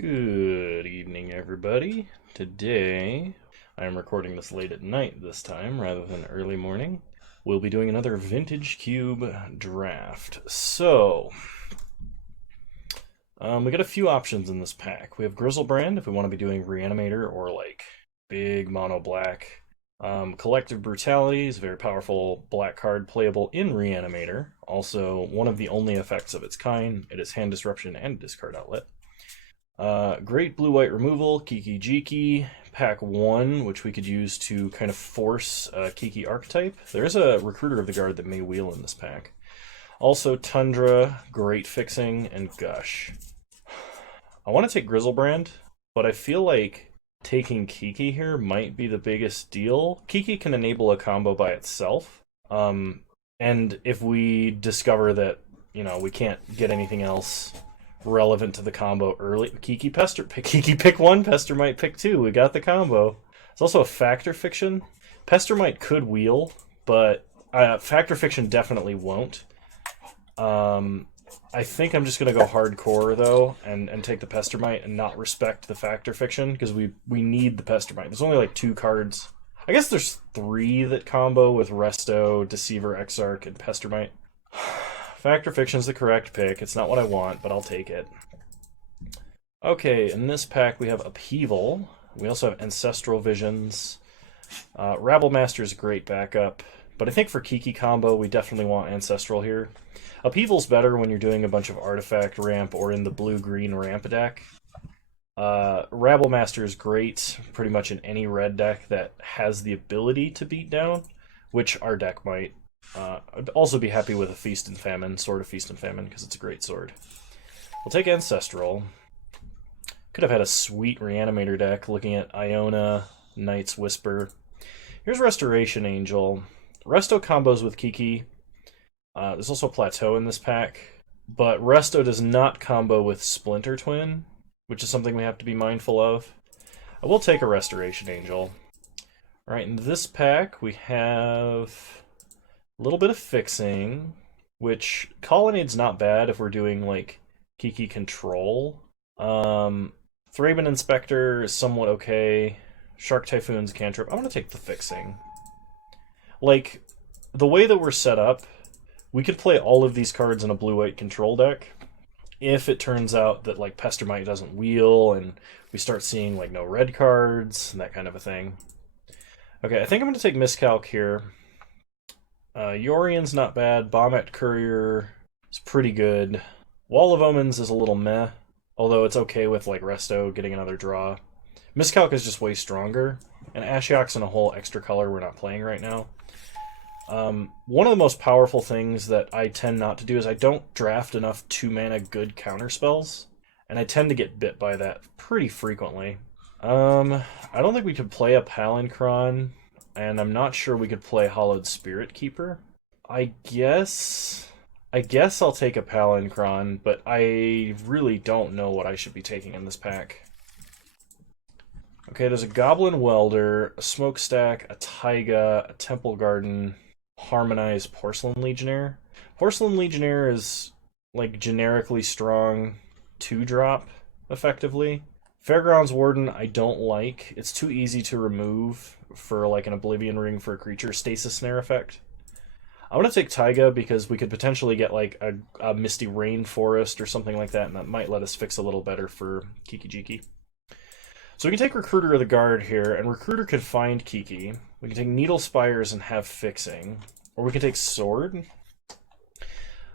Good evening, everybody. Today, I am recording this late at night this time rather than early morning. We'll be doing another Vintage Cube draft. We got a few options in this pack. We have Grizzlebrand if we want to be doing Reanimator or like big mono black. Collective Brutality is a very powerful black card playable in Reanimator. Also, one of the only effects of its kind. It is hand disruption and discard outlet. Great blue-white removal, Kiki Jiki, pack 1, which we could use to kind of force Kiki archetype. There is a Recruiter of the Guard that may wheel in this pack. Also Tundra, Great Fixing, and Gush. I want to take Grizzlebrand, but I feel like taking Kiki here might be the biggest deal. Kiki can enable a combo by itself, and if we discover that, we can't get anything else relevant to the combo early. Kiki pick 1, Pester might pick 2. We got the combo. It's also a Factor Fiction. Pester might could wheel, but Factor Fiction definitely won't. I think I'm just gonna go hardcore though, and take the Pestermite and not respect the Factor Fiction because we need the Pestermite. There's only like 2 cards. I guess there's 3 that combo with Resto, Deceiver, Exarch, and Pestermite. Factor Fiction's the correct pick. It's not what I want, but I'll take it. Okay, in this pack we have Upheaval. We also have Ancestral Visions. Rabble Master's a great backup, but I think for Kiki combo we definitely want Ancestral here. Upheaval's better when you're doing a bunch of Artifact ramp or in the blue-green ramp deck. Rabble Master is great pretty much in any red deck that has the ability to beat down, which our deck might. I'd also be happy with a Feast and Famine, Sword of Feast and Famine, because it's a great sword. We'll take Ancestral. Could have had a sweet Reanimator deck looking at Iona, Knight's Whisper. Here's Restoration Angel. Resto combos with Kiki. There's also Plateau in this pack, but Resto does not combo with Splinter Twin, which is something we have to be mindful of. I will take a Restoration Angel. Alright, in this pack we have a little bit of Fixing, which Colonnade's not bad if we're doing like Kiki Control. Thraben Inspector is somewhat okay. Shark Typhoon's cantrip. I'm gonna take the Fixing. Like, the way that we're set up, we could play all of these cards in a blue-white control deck if it turns out that like Pestermite doesn't wheel and we start seeing like no red cards and that kind of a thing. Okay, I think I'm gonna take Miscalc here. Yorian's not bad. Bombat Courier is pretty good. Wall of Omens is a little meh, although it's okay with like Resto getting another draw. Miscalc is just way stronger, and Ashiok's in a whole extra color we're not playing right now. One of the most powerful things that I tend not to do is I don't draft enough 2-mana good counterspells, and I tend to get bit by that pretty frequently. I don't think we could play a Palinchron, and I'm not sure we could play Hallowed Spirit Keeper. I guess I'll take a Palinchron, but I really don't know what I should be taking in this pack. Okay, there's a Goblin Welder, a Smokestack, a Taiga, a Temple Garden, Harmonized Porcelain Legionnaire. Porcelain Legionnaire is like generically strong 2-drop, effectively. Fairgrounds Warden I don't like. It's too easy to remove for like an Oblivion Ring for a creature. Stasis Snare effect. I'm going to take Taiga because we could potentially get like a Misty Rainforest or something like that, and that might let us fix a little better for Kiki Jiki. So we can take Recruiter of the Guard here, and Recruiter could find Kiki. We can take Needle Spires and have Fixing. Or we can take Sword.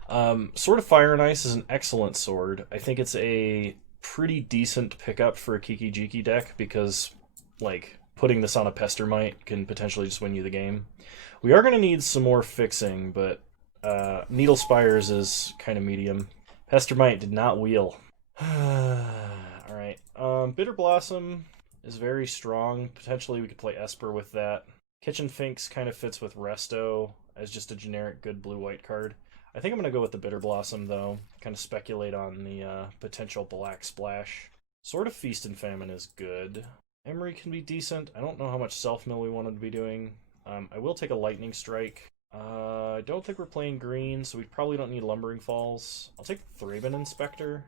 Sword of Fire and Ice is an excellent sword. I think it's a pretty decent pickup for a Kiki Jiki deck because, like, putting this on a Pestermite can potentially just win you the game. We are going to need some more Fixing, but Needle Spires is kind of medium. Pestermite did not wheel. Alright, Bitter Blossom is very strong. Potentially we could play Esper with that. Kitchen Finks kind of fits with Resto as just a generic good blue-white card. I think I'm going to go with the Bitter Blossom, though. Kind of speculate on the potential Black Splash. Sword of Feast and Famine is good. Emery can be decent. I don't know how much self-mill we wanted to be doing. I will take a Lightning Strike. I don't think we're playing green, so we probably don't need Lumbering Falls. I'll take Thraben Inspector.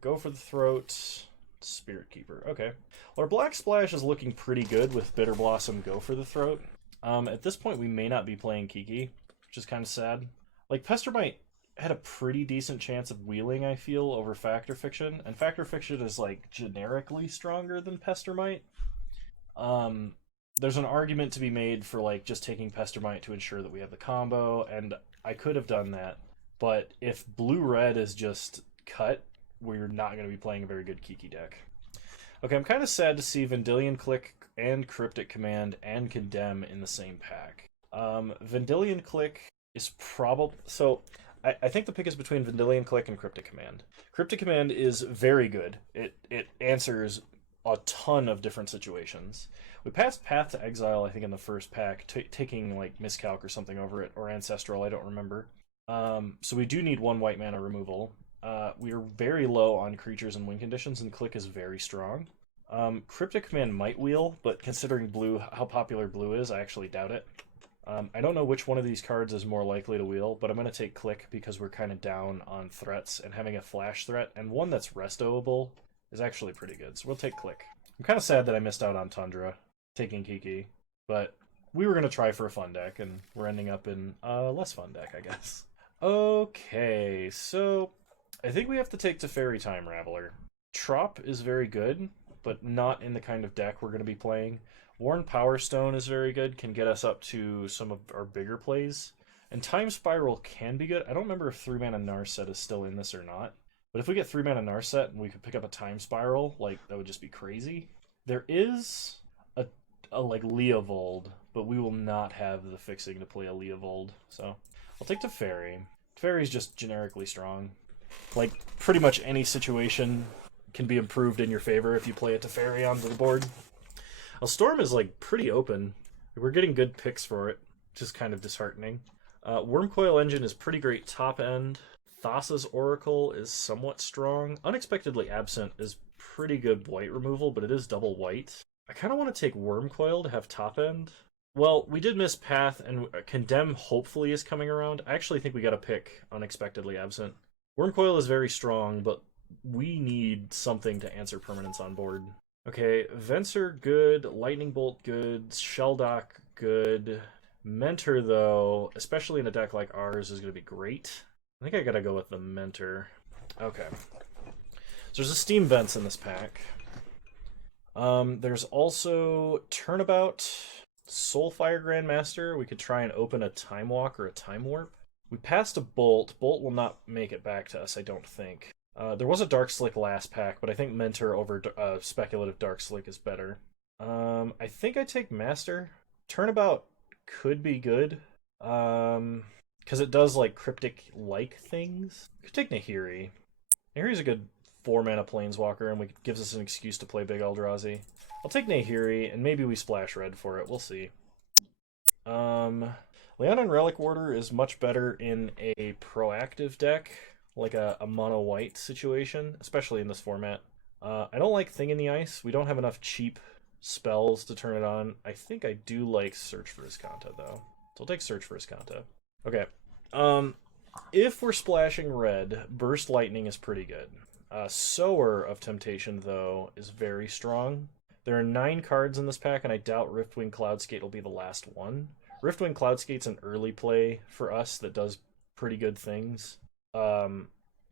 Go for the Throat. Spirit Keeper. Okay. Well, our Black Splash is looking pretty good with Bitter Blossom Go for the Throat. At this point, we may not be playing Kiki, which is kind of sad. Like, Pestermite had a pretty decent chance of wheeling, I feel, over Factor Fiction, and Factor Fiction is, like, generically stronger than Pestermite. There's an argument to be made for, like, just taking Pestermite to ensure that we have the combo, and I could have done that, but if blue-red is just cut, we're not going to be playing a very good Kiki deck. Okay, I'm kind of sad to see Vendilion Click and Cryptic Command and Condemn in the same pack. Vendilion Click is probably... So, I think the pick is between Vendilion Click and Cryptic Command. Cryptic Command is very good. It answers a ton of different situations. We passed Path to Exile, I think, in the first pack, taking, like, Miscalc or something over it, or Ancestral, I don't remember. So we do need 1 white mana removal. We are very low on creatures and win conditions, and Click is very strong. Cryptic Command might wheel, but considering blue, how popular blue is, I actually doubt it. I don't know which one of these cards is more likely to wheel, but I'm going to take Click because we're kind of down on threats, and having a flash threat, and one that's restoable, is actually pretty good, so we'll take Click. I'm kind of sad that I missed out on Tundra, taking Kiki, but we were going to try for a fun deck, and we're ending up in a less fun deck, I guess. Okay, so I think we have to take Teferi Time Raveler. Trop is very good, but not in the kind of deck we're going to be playing. Worn Power Stone is very good, can get us up to some of our bigger plays. And Time Spiral can be good. I don't remember if 3-mana Narset is still in this or not. But if we get 3-mana Narset and we could pick up a Time Spiral, like, that would just be crazy. There is a like, Leovold, but we will not have the fixing to play a Leovold. So, I'll take Teferi. Teferi's just generically strong. Like, pretty much any situation can be improved in your favor if you play a Teferi onto the board. Storm is, like, pretty open. We're getting good picks for it, which is kind of disheartening. Wormcoil Engine is pretty great top end. Thassa's Oracle is somewhat strong. Unexpectedly Absent is pretty good white removal, but it is double white. I kind of want to take Wormcoil to have top end. Well, we did miss Path, and Condemn hopefully is coming around. I actually think we got to pick Unexpectedly Absent. Wormcoil is very strong, but we need something to answer permanence on board. Okay, Venser good, Lightning Bolt good, Shelldock good. Mentor, though, especially in a deck like ours, is going to be great. I think I gotta go with the Mentor. Okay. So there's a Steam Vents in this pack. There's also Turnabout, Soulfire Grandmaster. We could try and open a Time Walk or a Time Warp. We passed a Bolt. Bolt will not make it back to us, I don't think. There was a Dark Slick last pack, but I think Mentor over Speculative Dark Slick is better. I think I take Master. Turnabout could be good. Because it does, like, cryptic-like things. We could take Nahiri. Nahiri's a good 4-mana Planeswalker, and it gives us an excuse to play Big Eldrazi. I'll take Nahiri, and maybe we splash red for it. We'll see. Leonin Relic Warder is much better in a proactive deck, like a mono-white situation, especially in this format. I don't like Thing in the Ice. We don't have enough cheap spells to turn it on. I think I do like Search for Iskanta, though. So I'll take Search for Iskanta. Okay. If we're splashing red, Burst Lightning is pretty good. Sower of Temptation, though, is very strong. There are 9 cards in this pack, and I doubt Riftwing Cloudskate will be the last one. Riftwing Cloudskate's an early play for us that does pretty good things.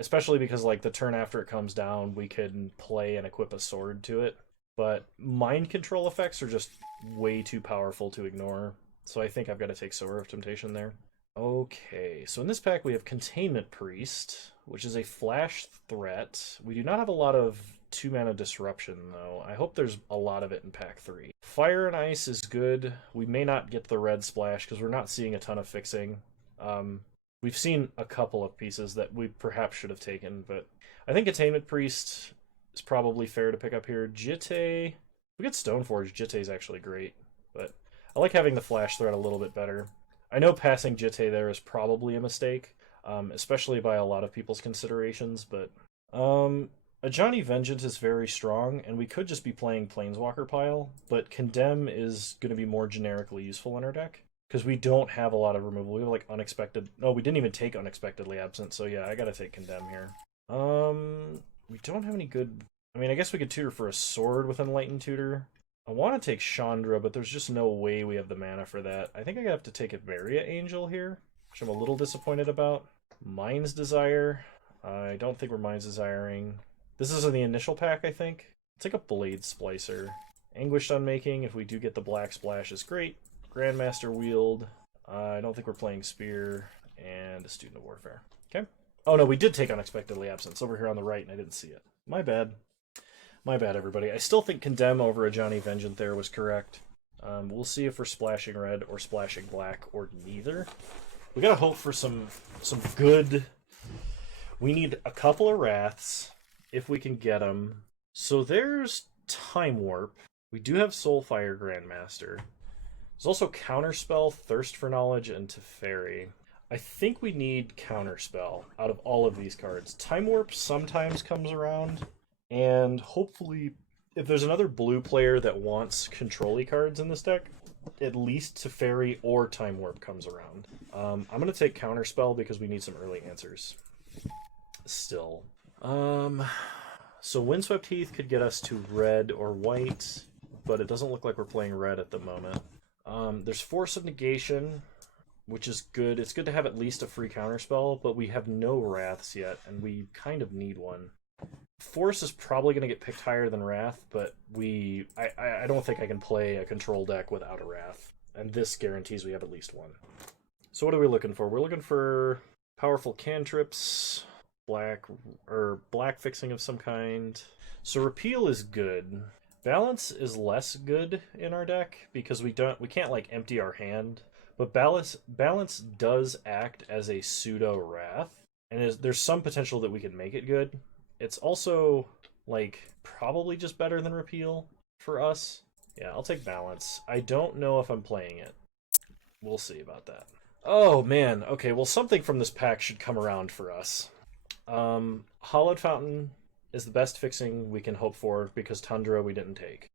Especially because, like, the turn after it comes down, we can play and equip a sword to it. But mind control effects are just way too powerful to ignore. So I think I've got to take Sower of Temptation there. Okay, so in this pack we have Containment Priest, which is a flash threat. We do not have a lot of 2-mana Disruption, though. I hope there's a lot of it in pack 3. Fire and Ice is good. We may not get the red splash because we're not seeing a ton of fixing. We've seen a couple of pieces that we perhaps should have taken, but I think Containment Priest is probably fair to pick up here. Jitte, if we get Stoneforge, Jitte is actually great, but I like having the flash threat a little bit better. I know passing Jitte there is probably a mistake, especially by a lot of people's considerations, but Ajani Vengeance is very strong, and we could just be playing Planeswalker Pile, but Condemn is going to be more generically useful in our deck, because we don't have a lot of removal. We have, like, Unexpected... No, we didn't even take Unexpectedly Absent, so yeah, I gotta take Condemn here. We don't have any good I mean, I guess we could tutor for a sword with Enlightened Tutor. I want to take Chandra, but there's just no way we have the mana for that. I think I have to take a Varia Angel here, which I'm a little disappointed about. Mind's Desire. I don't think we're Mind's Desiring. This is in the initial pack, I think. Let's take a Blade Splicer. Anguished Unmaking, if we do get the Black Splash, is great. Grandmaster Wield. I don't think we're playing Spear. And a Student of Warfare. Okay. Oh no, we did take Unexpectedly Absent. It's over here on the right, and I didn't see it. My bad. My bad, everybody. I still think Condemn over a Johnny Vengeance there was correct. We'll see if we're splashing red or splashing black or neither. We gotta hope for some good... We need a couple of Wraths, if we can get them. So there's Time Warp. We do have Soulfire Grandmaster. There's also Counterspell, Thirst for Knowledge, and Teferi. I think we need Counterspell out of all of these cards. Time Warp sometimes comes around, and hopefully, if there's another blue player that wants control-y cards in this deck, at least Teferi or Time Warp comes around. I'm going to take Counterspell because we need some early answers. Still. So Windswept Heath could get us to red or white, but it doesn't look like we're playing red at the moment. There's Force of Negation, which is good. It's good to have at least a free counterspell, but we have no Wraths yet, and we kind of need one. Force is probably going to get picked higher than Wrath, but I don't think I can play a control deck without a Wrath, and this guarantees we have at least one. So what are we looking for? We're looking for powerful cantrips, black fixing of some kind. So Repeal is good. Balance is less good in our deck because we can't like empty our hand, but balance does act as a pseudo Wrath, and there's some potential that we can make it good. It's also like probably just better than Repeal for us. Yeah, I'll take Balance. I don't know if I'm playing it. We'll see about that. Oh man, okay, well something from this pack should come around for us. Hollowed Fountain is the best fixing we can hope for because Tundra we didn't take.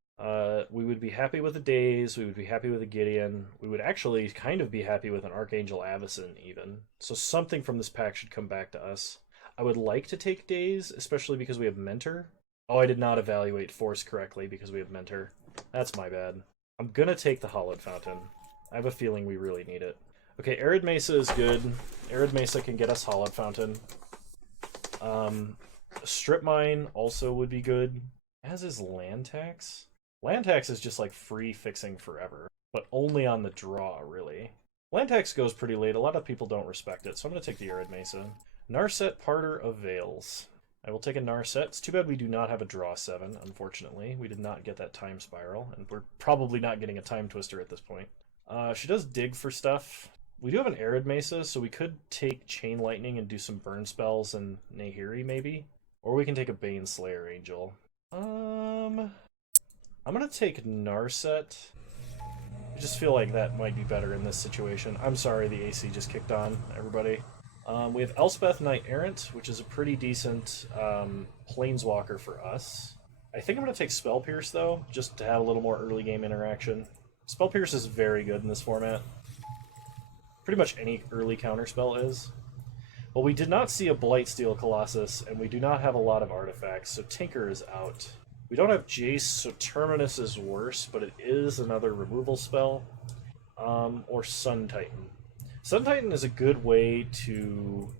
We would be happy with a Daze, we would be happy with a Gideon, we would actually kind of be happy with an Archangel Avacyn even. So something from this pack should come back to us. I would like to take Daze, especially because we have Mentor. Oh, I did not evaluate Force correctly because we have Mentor. That's my bad. I'm gonna take the Hollowed Fountain. I have a feeling we really need it. Okay, Arid Mesa is good. Arid Mesa can get us Hollowed Fountain. Strip Mine also would be good, as is Land Tax. Land Tax is just like free fixing forever, but only on the draw, really. Land Tax goes pretty late. A lot of people don't respect it, so I'm going to take the Arid Mesa. Narset Parter of Veils. I will take a Narset. It's too bad we do not have a draw 7, unfortunately. We did not get that Time Spiral, and we're probably not getting a Time Twister at this point. She does dig for stuff. We do have an Arid Mesa, so we could take Chain Lightning and do some burn spells and Nahiri, maybe. Or we can take a Bane Slayer Angel. I'm gonna take Narset. I just feel like that might be better in this situation. I'm sorry, the AC just kicked on, everybody. We have Elspeth Knight Errant, which is a pretty decent Planeswalker for us. I think I'm gonna take Spell Pierce, though, just to have a little more early game interaction. Spell Pierce is very good in this format. Pretty much any early counterspell is. Well, we did not see a Blightsteel Colossus, and we do not have a lot of artifacts, so Tinker is out. We don't have Jace, so Terminus is worse, but it is another removal spell. Or Sun Titan. Sun Titan is a good way to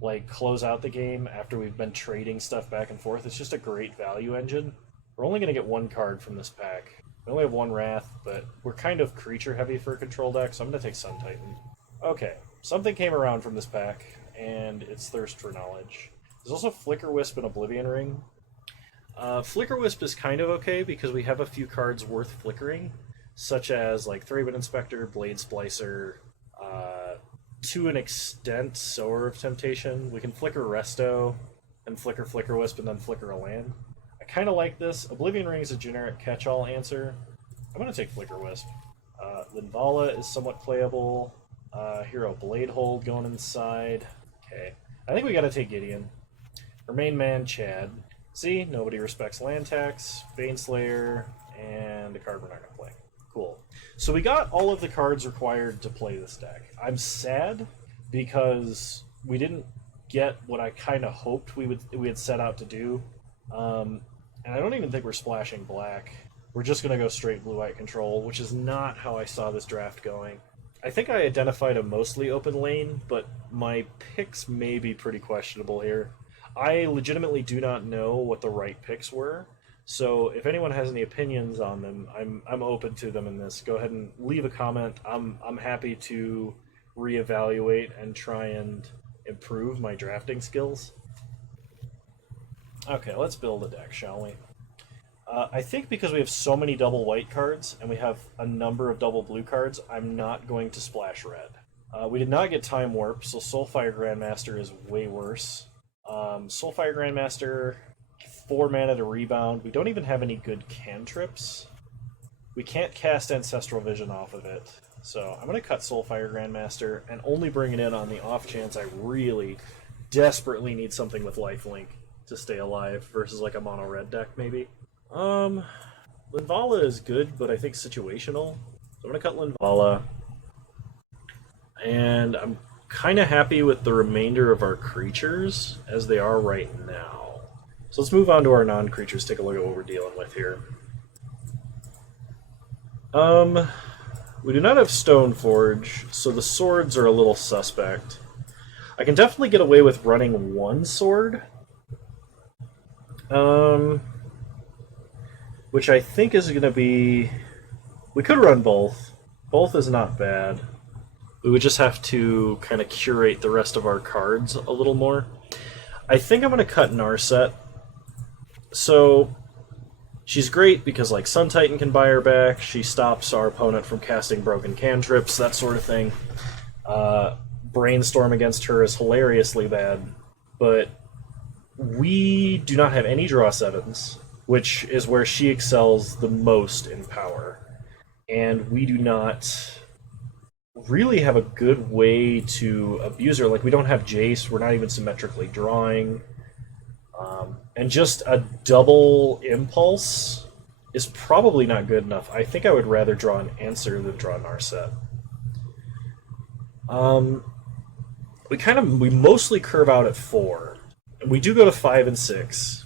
like close out the game after we've been trading stuff back and forth. It's just a great value engine. We're only going to get one card from this pack. We only have one Wrath, but we're kind of creature heavy for a control deck, so I'm going to take Sun Titan. Okay, something came around from this pack, and it's Thirst for Knowledge. There's also Flicker Wisp and Oblivion Ring. Flicker Wisp is kind of okay because we have a few cards worth flickering, such as like Thraben Inspector, Blade Splicer, to an extent Sower of Temptation. We can flicker Resto, and flicker Flicker Wisp, and then flicker a land. I kind of like this. Oblivion Ring is a generic catch-all answer. I'm going to take Flicker Wisp. Linvala is somewhat playable. Hero Blade Hold going inside. Okay. I think we got to take Gideon. Our main man, Chad. See, nobody respects Land Tax, Baneslayer, and a card we're not going to play. Cool. So we got all of the cards required to play this deck. I'm sad because we didn't get what I kind of hoped we had set out to do. And I don't even think we're splashing black. We're just going to go straight blue-white control, which is not how I saw this draft going. I think I identified a mostly open lane, but my picks may be pretty questionable here. I legitimately do not know what the right picks were, so if anyone has any opinions on them, I'm open to them in this. Go ahead and leave a comment. I'm happy to reevaluate and try and improve my drafting skills. Okay, let's build a deck, shall we? I think because we have so many double white cards and we have a number of double blue cards, I'm not going to splash red. We did not get Time Warp, so Soulfire Grandmaster is way worse. Soulfire Grandmaster, 4 mana to rebound. We don't even have any good cantrips. We can't cast Ancestral Vision off of it. So I'm going to cut Soulfire Grandmaster and only bring it in on the off chance I really desperately need something with lifelink to stay alive versus like a mono red deck maybe. Linvala is good, but I think situational. So I'm going to cut Linvala. And I'm kind of happy with the remainder of our creatures as they are right now. So let's move on to our non-creatures, take a look at what we're dealing with here. We do not have Stoneforge, so the swords are a little suspect. I can definitely get away with running one sword. Which I think is going to be... We could run both. Both is not bad. We would just have to kind of curate the rest of our cards a little more. I think I'm going to cut Narset. So, she's great because like Sun Titan can buy her back. She stops our opponent from casting broken cantrips, that sort of thing. Brainstorm against her is hilariously bad. But we do not have any draw 7s, which is where she excels the most in power. And we do not really have a good way to abuse her. Like, we don't have Jace, we're not even symmetrically drawing. And just a double impulse is probably not good enough. I think I would rather draw an answer than draw Narset. We mostly curve out at 4. We do go to 5 and 6.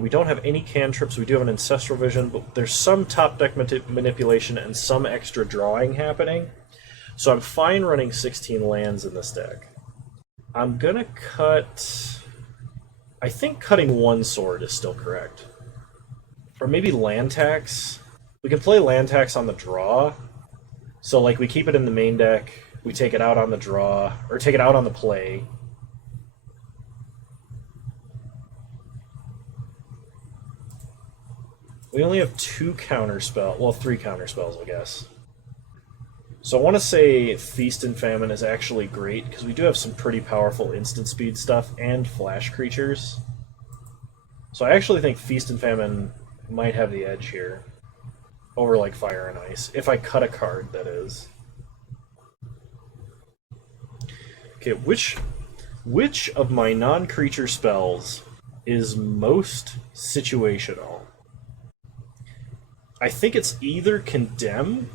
We don't have any cantrips. We do have an Ancestral Vision, but there's some top deck manipulation and some extra drawing happening. So I'm fine running 16 lands in this deck. I'm gonna cut... I think cutting one sword is still correct. Or maybe land tax. We can play land tax on the draw. So like we keep it in the main deck, we take it out on the draw, or take it out on the play. We only have 2 counter spells, well 3 counter spells I guess. So I want to say Feast and Famine is actually great, because we do have some pretty powerful instant speed stuff and flash creatures. So I actually think Feast and Famine might have the edge here, over like Fire and Ice, if I cut a card, that is. Okay, which of my non-creature spells is most situational? I think it's either Condemn,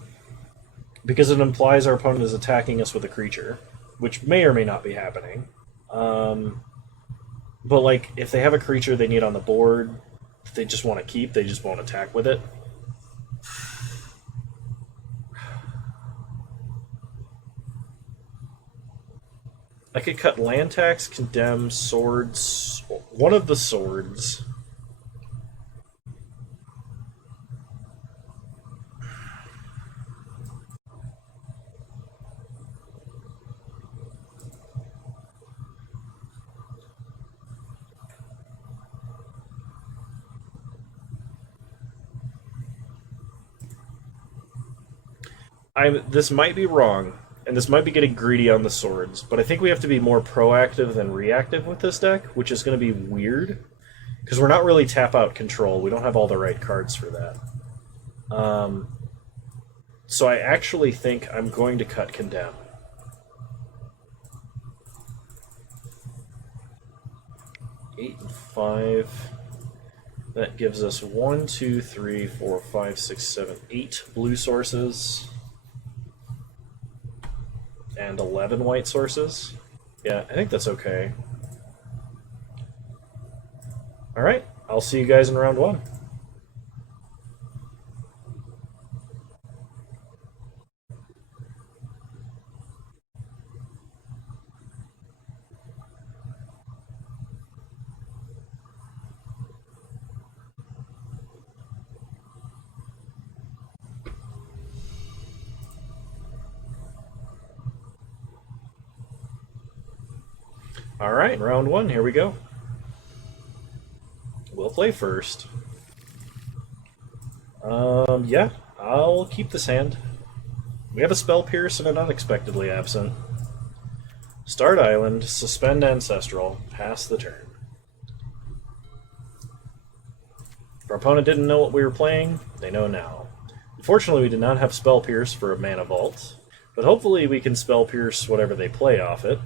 because it implies our opponent is attacking us with a creature, which may or may not be happening. But like, if they have a creature they need on the board, they just want to keep, they just won't attack with it. I could cut land tax, condemn, swords, one of the swords. This might be wrong, and this might be getting greedy on the swords, but I think we have to be more proactive than reactive with this deck, which is going to be weird, because we're not really tap-out control. We don't have all the right cards for that. So I actually think I'm going to cut Condemn. Eight and 5. That gives us 1, 2, 3, 4, 5, 6, 7, 8 blue sources. And 11 white sources. Yeah, I think that's okay. Alright, I'll see you guys in round one. Alright, round one, here we go. We'll play first. Yeah, I'll keep this hand. We have a Spell Pierce and an Unexpectedly Absent. Start Island, suspend Ancestral, pass the turn. If our opponent didn't know what we were playing, they know now. Unfortunately, we did not have Spell Pierce for a Mana Vault, but hopefully we can Spell Pierce whatever they play off it.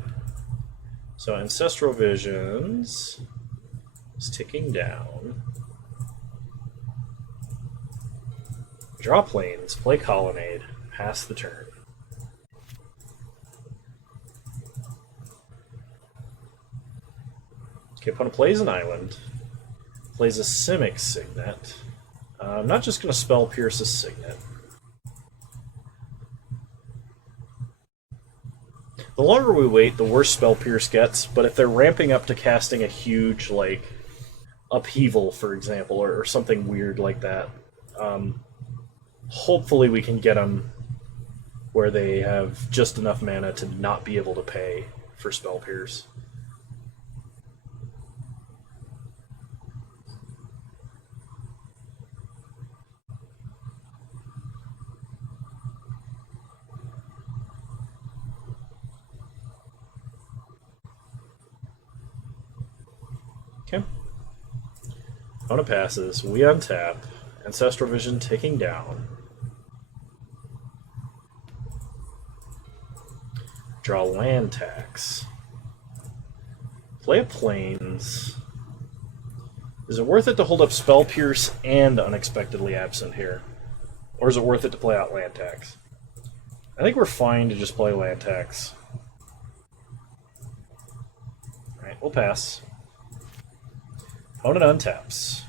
So Ancestral Visions is ticking down. Draw Plains, play Colonnade, pass the turn. Okay, opponent plays an island, plays a Simic Signet. I'm not just going to Spell Pierce a Signet. The longer we wait, the worse Spell Pierce gets, but if they're ramping up to casting a huge, like, Upheaval, for example, or something weird like that, hopefully we can get them where they have just enough mana to not be able to pay for Spell Pierce. Okay. Opponent passes, we untap, Ancestral Vision taking down. Draw land tax. Play a Plains. Is it worth it to hold up Spell Pierce and Unexpectedly Absent here? Or is it worth it to play out land tax? I think we're fine to just play land tax. Alright, we'll pass. Opponent untaps.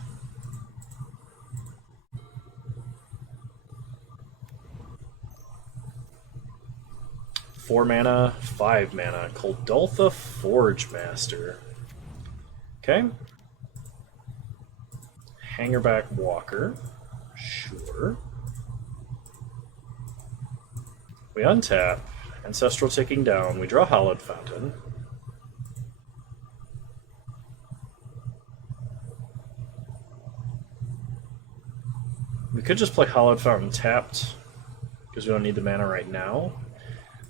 Four mana, 5 mana. Kuldaltha Forge Master. Okay. Hangerback Walker. Sure. We untap. Ancestral ticking down. We draw Hallowed Fountain. We could just play Hallowed Fountain tapped, because we don't need the mana right now.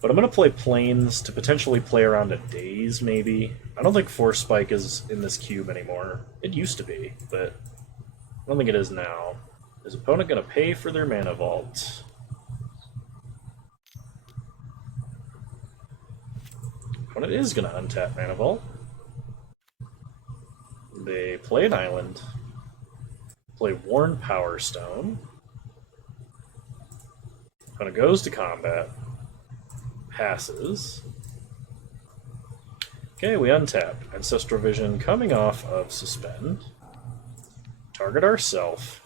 But I'm going to play Plains to potentially play around a Daze, maybe. I don't think Force Spike is in this cube anymore. It used to be, but I don't think it is now. Is opponent going to pay for their Mana Vault? Opponent is going to untap Mana Vault. They play an island. Play Worn Power Stone. Opponent goes to combat. Passes. Okay, we untap. Ancestral Vision coming off of Suspend. Target ourself.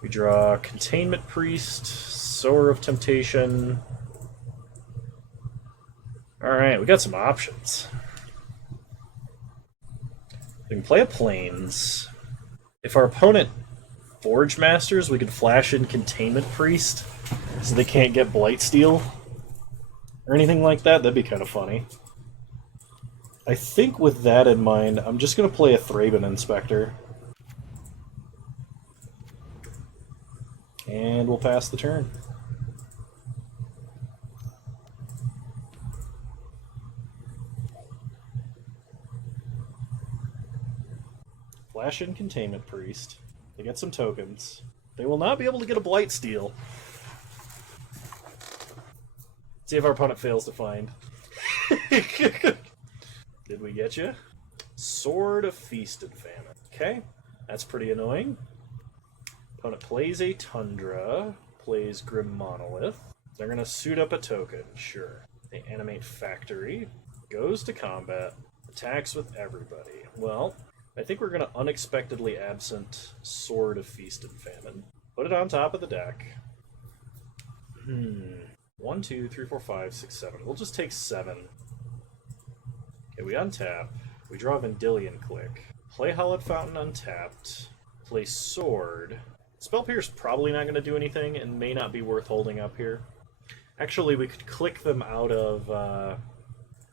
We draw Containment Priest, Sower of Temptation. Alright, we got some options. We can play a Plains. If our opponent Forge Masters, we could flash in Containment Priest so they can't get Blightsteel or anything like that. That'd be kind of funny. I think with that in mind, I'm just going to play a Thraben Inspector. And we'll pass the turn. Flash in Containment Priest. They get some tokens. They will not be able to get a Blightsteel. See if our opponent fails to find. Did we get you? Sword of Feast and Famine. Okay, that's pretty annoying. Opponent plays a Tundra, plays Grim Monolith. They're going to suit up a token, sure. They animate Factory, goes to combat, attacks with everybody. Well, I think we're going to unexpectedly absent Sword of Feast and Famine. Put it on top of the deck. 1, 2, 3, 4, 5, 6, 7. We'll just take 7. Okay, we untap. We draw Vendilion Click. Play Hallowed Fountain untapped. Play Sword. Spell Pierce probably not going to do anything and may not be worth holding up here. Actually, we could click them out of...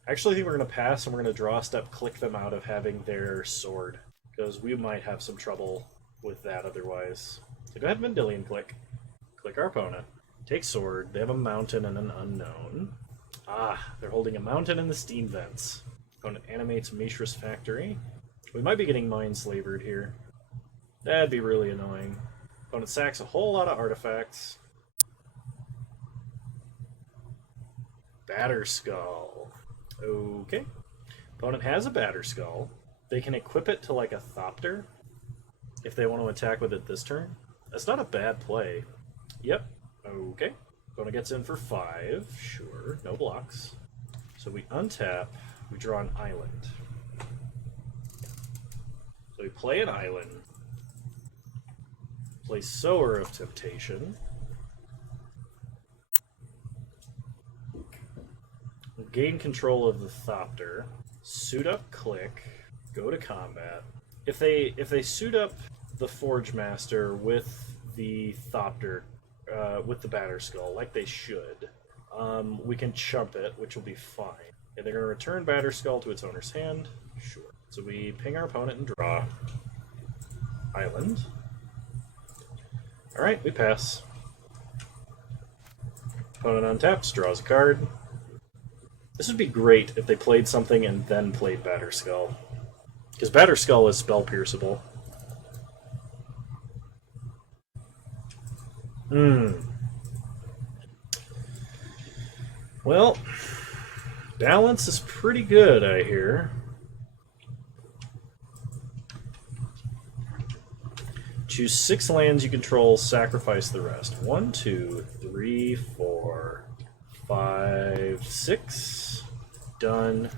Actually, I think we're going to pass and we're going to draw a step, click them out of having their sword. Because we might have some trouble with that otherwise. So go ahead and Vendilion Click. Click our opponent. Take sword. They have a mountain and an unknown. Ah, they're holding a mountain in the steam vents. Opponent animates Mishra's Factory. We might be getting mind-slavered here. That'd be really annoying. Opponent sacks a whole lot of artifacts. Batterskull. Okay. Opponent has a Batterskull. They can equip it to like a Thopter if they want to attack with it this turn. That's not a bad play. Yep. Okay. Opponent gets in for 5. Sure. No blocks. So we untap. We draw an island. So we play an island. Play Sower of Temptation. Gain control of the Thopter. Suit up Click. Go to combat. If they suit up the Forge Master with the Thopter, with the Batterskull, like they should, we can chump it, which will be fine. And they're going to return Batterskull to its owner's hand. Sure. So we ping our opponent and draw. Island. Alright, we pass. Opponent untaps, draws a card. This would be great if they played something and then played Batterskull. Because Batterskull is spell pierceable. Well, balance is pretty good, I hear. Choose 6 lands you control, sacrifice the rest. 1, 2, 3, 4, 5, 6. Done.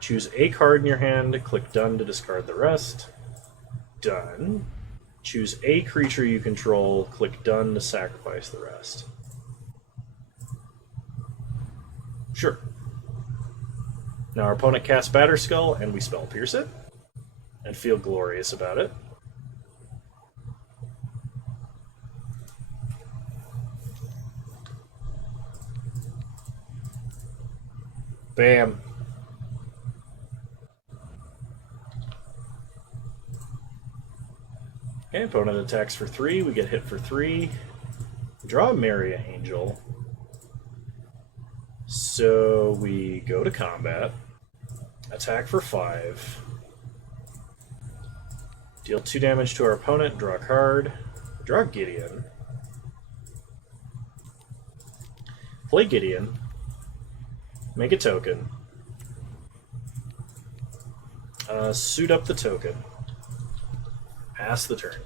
Choose a card in your hand, click done to discard the rest. Done. Choose a creature you control, click done to sacrifice the rest. Sure. Now our opponent casts Batterskull, and we spell pierce it, and feel glorious about it. Bam. Okay, opponent attacks for 3, we get hit for 3. Draw a Maria Angel. So we go to combat, attack for 5, deal 2 damage to our opponent, draw a card, draw Gideon, play Gideon, make a token, suit up the token, pass the turn.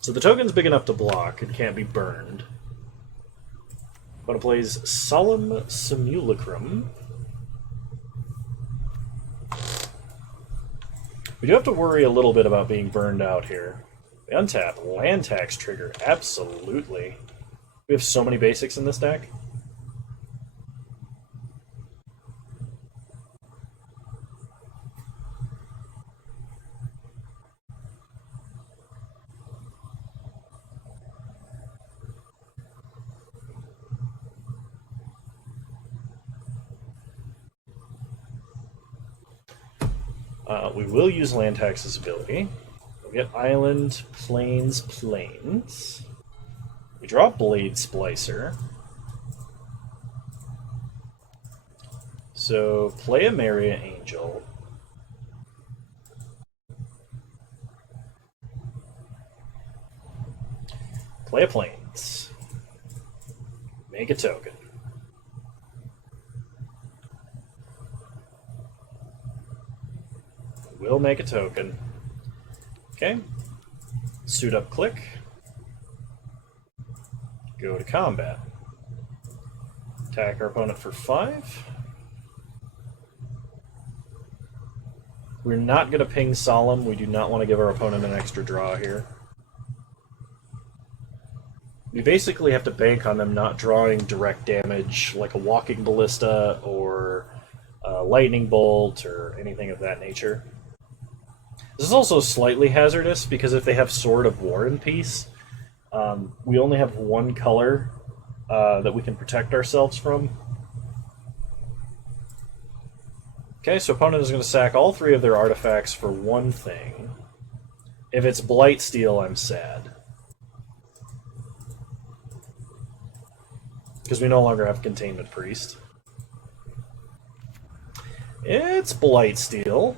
So the token's big enough to block and can't be burned. Opponent plays Solemn Simulacrum. We do have to worry a little bit about being burned out here. We untap. Land tax trigger. Absolutely. We have so many basics in this deck. We will use land tax's ability. We'll get Island, Plains, Plains. We draw Blade Splicer. So play a Maria Angel. Play a Plains. Make a token. We'll make a token. Okay. Suit up Click. Go to combat. Attack our opponent for 5. We're not going to ping Solemn. We do not want to give our opponent an extra draw here. We basically have to bank on them not drawing direct damage, like a Walking Ballista or a Lightning Bolt or anything of that nature. This is also slightly hazardous because if they have Sword of War and Peace, we only have one color that we can protect ourselves from. Okay, so opponent is going to sack all 3 of their artifacts for one thing. If it's Blightsteel, I'm sad. Because we no longer have Containment Priest. It's Blightsteel.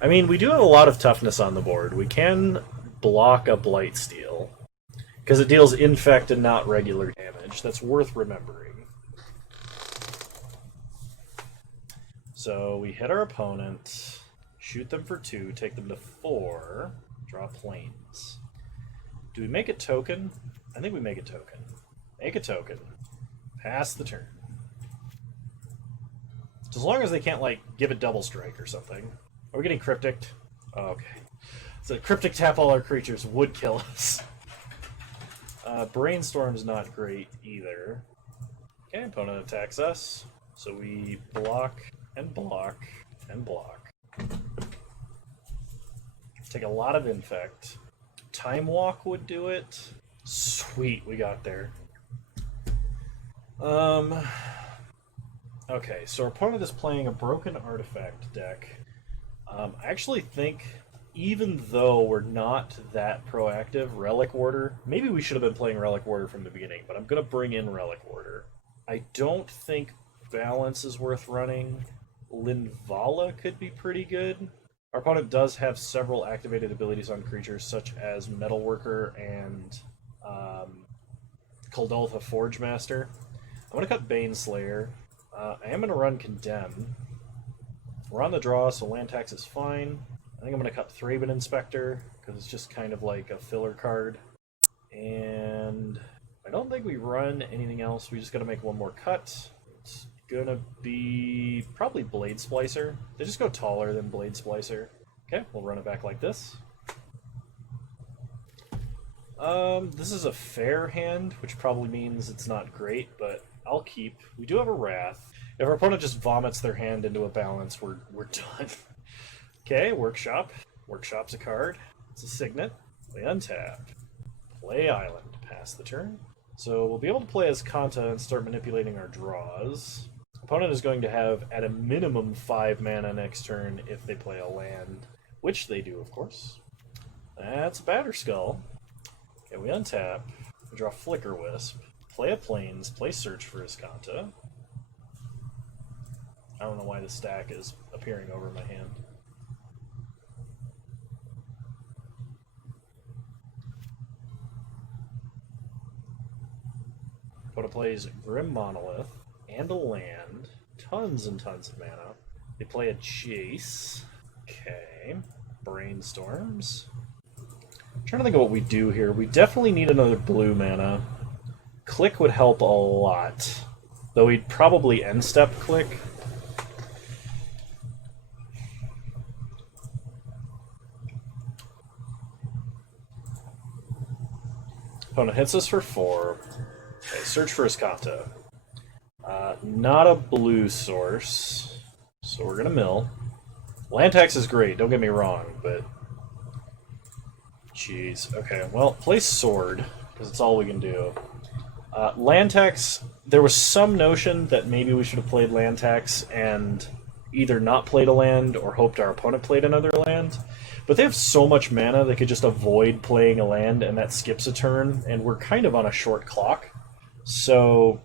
I mean, we do have a lot of toughness on the board. We can block a Blightsteel, because it deals infect and not regular damage. That's worth remembering. So we hit our opponent, shoot them for 2, take them to 4, draw planes. Do we make a token? I think we make a token. Make a token. Pass the turn. As long as they can't, like, give a double strike or something. Are we getting Cryptic? Oh, okay. So Cryptic tap all our creatures would kill us. Brainstorm's not great either. Okay, opponent attacks us. So we block and block and block. Take a lot of infect. Time Walk would do it. Sweet, we got there. Okay, so our opponent is playing a Broken Artifact deck. I actually think, even though we're not that proactive, Relic Warder, maybe we should have been playing Relic Warder from the beginning, but I'm going to bring in Relic Warder. I don't think Balance is worth running. Linvala could be pretty good. Our opponent does have several activated abilities on creatures, such as Metalworker and Kuldoltha Forge Master. I'm going to cut Baneslayer. I am going to run Condemn. We're on the draw, so land tax is fine. I think I'm going to cut Thraben Inspector, because it's just kind of like a filler card. And I don't think we run anything else. We just got to make one more cut. It's going to be probably Blade Splicer. They just go taller than Blade Splicer. Okay, we'll run it back like this. This is a fair hand, which probably means it's not great, but I'll keep. We do have a Wrath. If our opponent just vomits their hand into a Balance, we're done. Okay, Workshop. Workshop's a card. It's a Signet. We untap. Play Island. Pass the turn. So we'll be able to play as Kanta and start manipulating our draws. Opponent is going to have, at a minimum, 5 mana next turn if they play a land, which they do, of course. That's Batterskull. Okay, we untap. We draw Flicker Wisp. Play a Plains. Play Search for Iskanta. I don't know why the stack is appearing over my hand. Opponent plays Grim Monolith and a land. Tons and tons of mana. They play a Chase. Okay. Brainstorms. I'm trying to think of what we do here. We definitely need another blue mana. Click would help a lot. Though we'd probably end step Click. Opponent hits us for 4. Okay, search for Iskanta. Not a blue source, so we're going to mill. Land tax is great, don't get me wrong, but... Jeez. Okay, well, play Sword, because it's all we can do. Land tax, there was some notion that maybe we should have played land tax and either not played a land or hoped our opponent played another land. But they have so much mana they could just avoid playing a land, and that skips a turn, and we're kind of on a short clock. So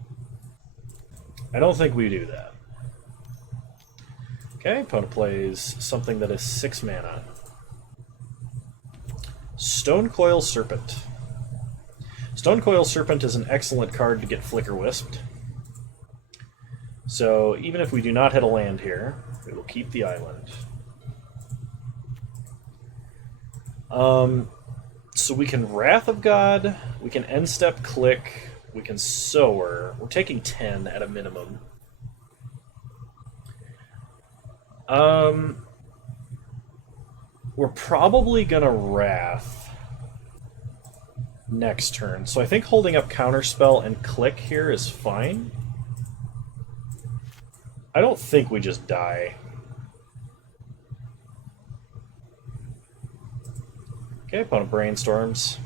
I don't think we do that. Okay, opponent plays something that is 6 mana. Stonecoil Serpent. Stonecoil Serpent is an excellent card to get Flicker Wisped. So even if we do not hit a land here, we will keep the island. So we can Wrath of God, we can End Step Click, we can Sower. We're taking 10 at a minimum. We're probably gonna Wrath next turn. So I think holding up Counterspell and Click here is fine. I don't think we just die. Okay, opponent brainstorms.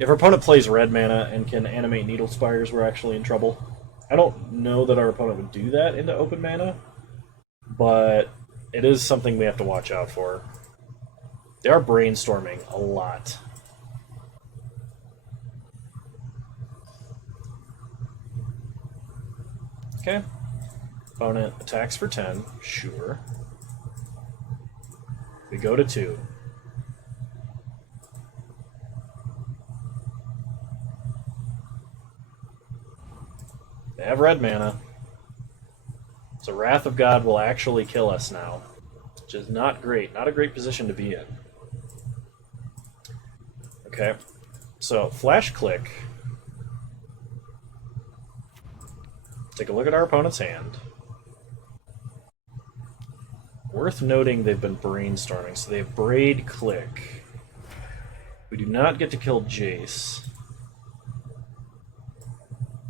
If our opponent plays red mana and can animate Needle Spires, we're actually in trouble. I don't know that our opponent would do that into open mana, but it is something we have to watch out for. They are brainstorming a lot. Okay. Opponent attacks for 10, sure. We go to 2. They have red mana. So Wrath of God will actually kill us now, which is not great. Not a great position to be in. Okay, so Flash Click. Take a look at our opponent's hand. Worth noting they've been brainstorming, so they have Braid Click. We do not get to kill Jace.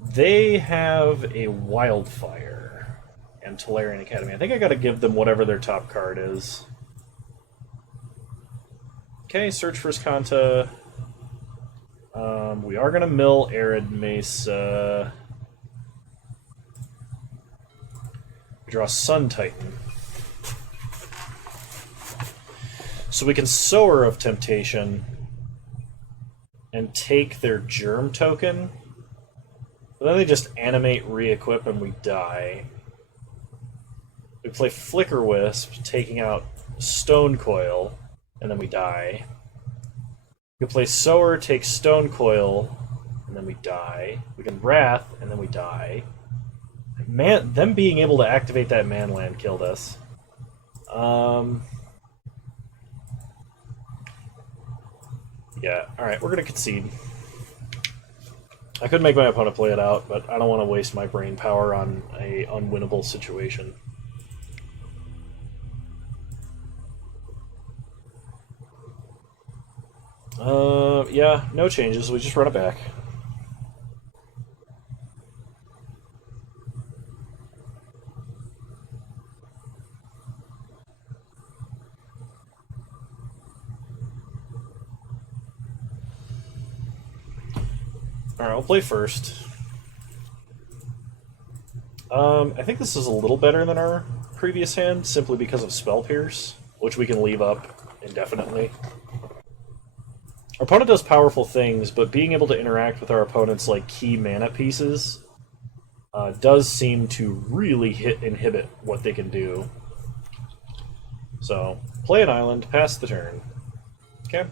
They have a Wildfire and Tolarian Academy. I think I gotta give them whatever their top card is. Okay, search for Skanta. We are gonna mill Arid Mesa. We draw Sun Titan. So we can Sower of Temptation and take their Germ token. But then they just animate, re-equip, and we die. We play Flicker Wisp, taking out Stone Coil, and then we die. We can play Sower, take Stone Coil, and then we die. We can Wrath, and then we die. Them being able to activate that Manland killed us. Yeah, alright, we're gonna concede. I could make my opponent play it out, but I don't want to waste my brain power on a unwinnable situation. Yeah, no changes. We just run it back. Alright, I'll play first. I think this is a little better than our previous hand, simply because of Spell Pierce, which we can leave up indefinitely. Our opponent does powerful things, but being able to interact with our opponent's like key mana pieces does seem to really inhibit what they can do. So, play an island, pass the turn. Okay.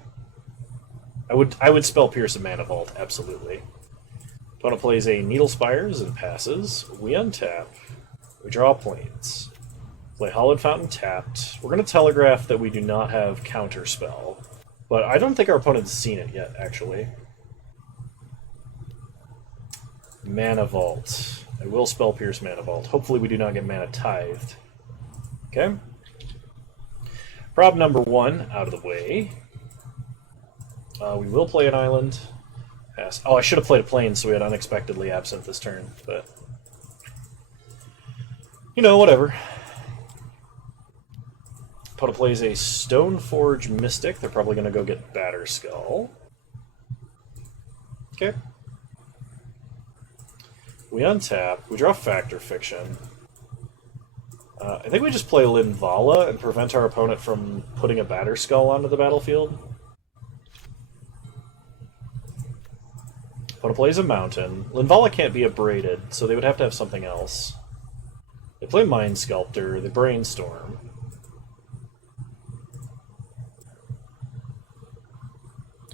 I would Spell Pierce a Mana Vault, absolutely. Opponent plays a Needle Spires and passes. We untap. We draw planes. Play Hallowed Fountain tapped. We're going to telegraph that we do not have Counterspell. But I don't think our opponent's seen it yet, actually. Mana Vault. I will Spell Pierce Mana Vault. Hopefully we do not get Mana Tithed. Okay. Prob number 1 out of the way. We will play an island. Pass. Oh, I should have played a plane so we had unexpectedly absent this turn, but... You know, whatever. Opponent plays a Stoneforge Mystic. They're probably going to go get Batterskull. Okay. We untap. We draw Factor Fiction. I think we just play Linvala and prevent our opponent from putting a Batterskull onto the battlefield. Opponent plays a Mountain. Linvala can't be abraded, so they would have to have something else. They play Mind Sculptor. They brainstorm.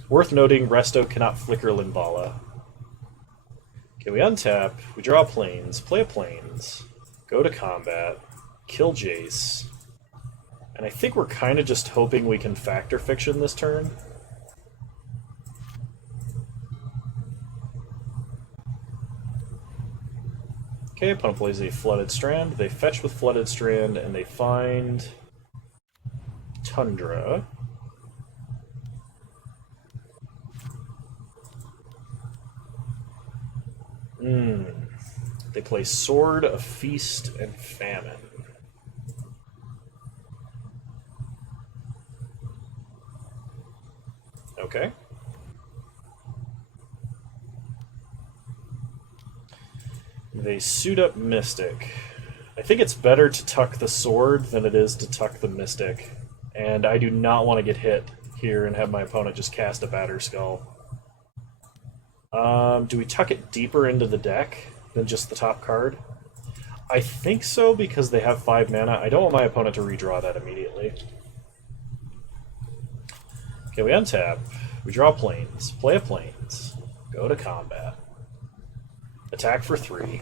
Worth noting, Resto cannot flicker Linvala. Okay, we untap. We draw planes. Play a planes. Go to combat. Kill Jace. And I think we're kind of just hoping we can Factor Fiction this turn. Okay, opponent plays a Flooded Strand. They fetch with Flooded Strand, and they find Tundra. They play Sword of Feast and Famine. Okay. They suit up Mystic. I think it's better to tuck the sword than it is to tuck the Mystic. And I do not want to get hit here and have my opponent just cast a Batterskull. Do we tuck it deeper into the deck than just the top card? I think so, because they have 5 mana. I don't want my opponent to redraw that immediately. Okay, we untap. We draw Plains. Play a Plains. Go to combat. Attack for 3.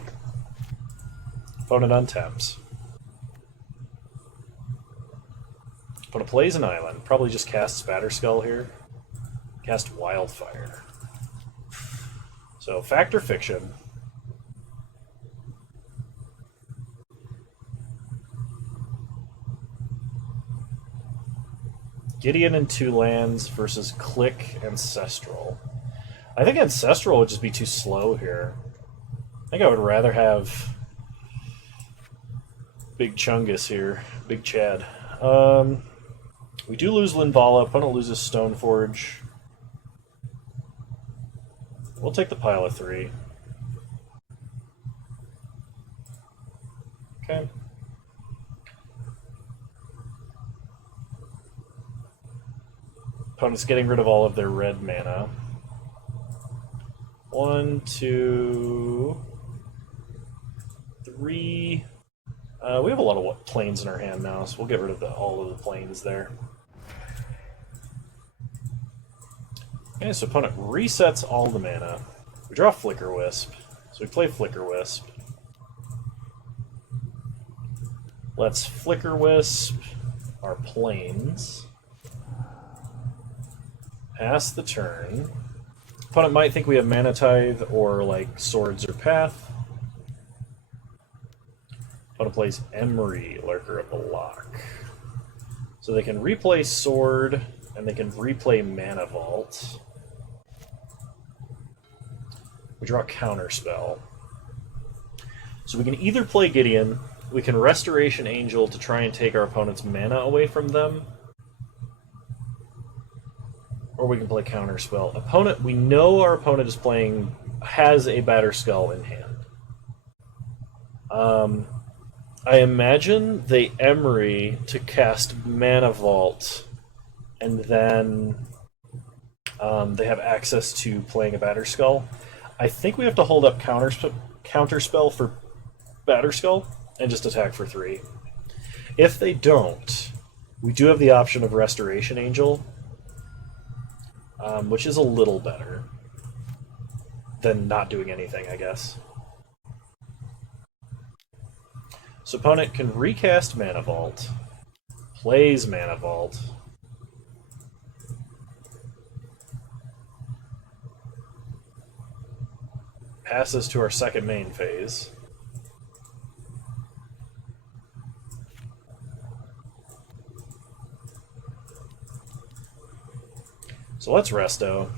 Opponent untaps. Opponent plays an island. Probably just casts Batterskull here. Cast Wildfire. So, Factor Fiction. Gideon and 2 lands versus Click Ancestral. I think Ancestral would just be too slow here. I think I would rather have Big Chungus here. Big Chad. We do lose Linvala. Opponent loses Stoneforge. We'll take the pile of 3. Okay. Opponent's getting rid of all of their red mana. 1, 2, 3. We have a lot of planes in our hand now, so we'll get rid of all of the planes there. Okay, so opponent resets all the mana. We draw Flicker Wisp, so we play Flicker Wisp. Let's Flicker Wisp our planes. Pass the turn. Opponent might think we have Mana Tithe or like Swords or Path. Opponent plays Emery, Lurker of the Loch. So they can replay Sword, and they can replay Mana Vault. We draw Counterspell. So we can either play Gideon, we can Restoration Angel to try and take our opponent's mana away from them, or we can play Counterspell. We know our opponent has a Batterskull in hand. I imagine they Emery to cast Mana Vault, and then they have access to playing a Batterskull. I think we have to hold up Counterspell for Batterskull and just attack for 3. If they don't, we do have the option of Restoration Angel, which is a little better than not doing anything, I guess. So opponent can recast Mana Vault, plays Mana Vault, passes to our second main phase. So let's Resto.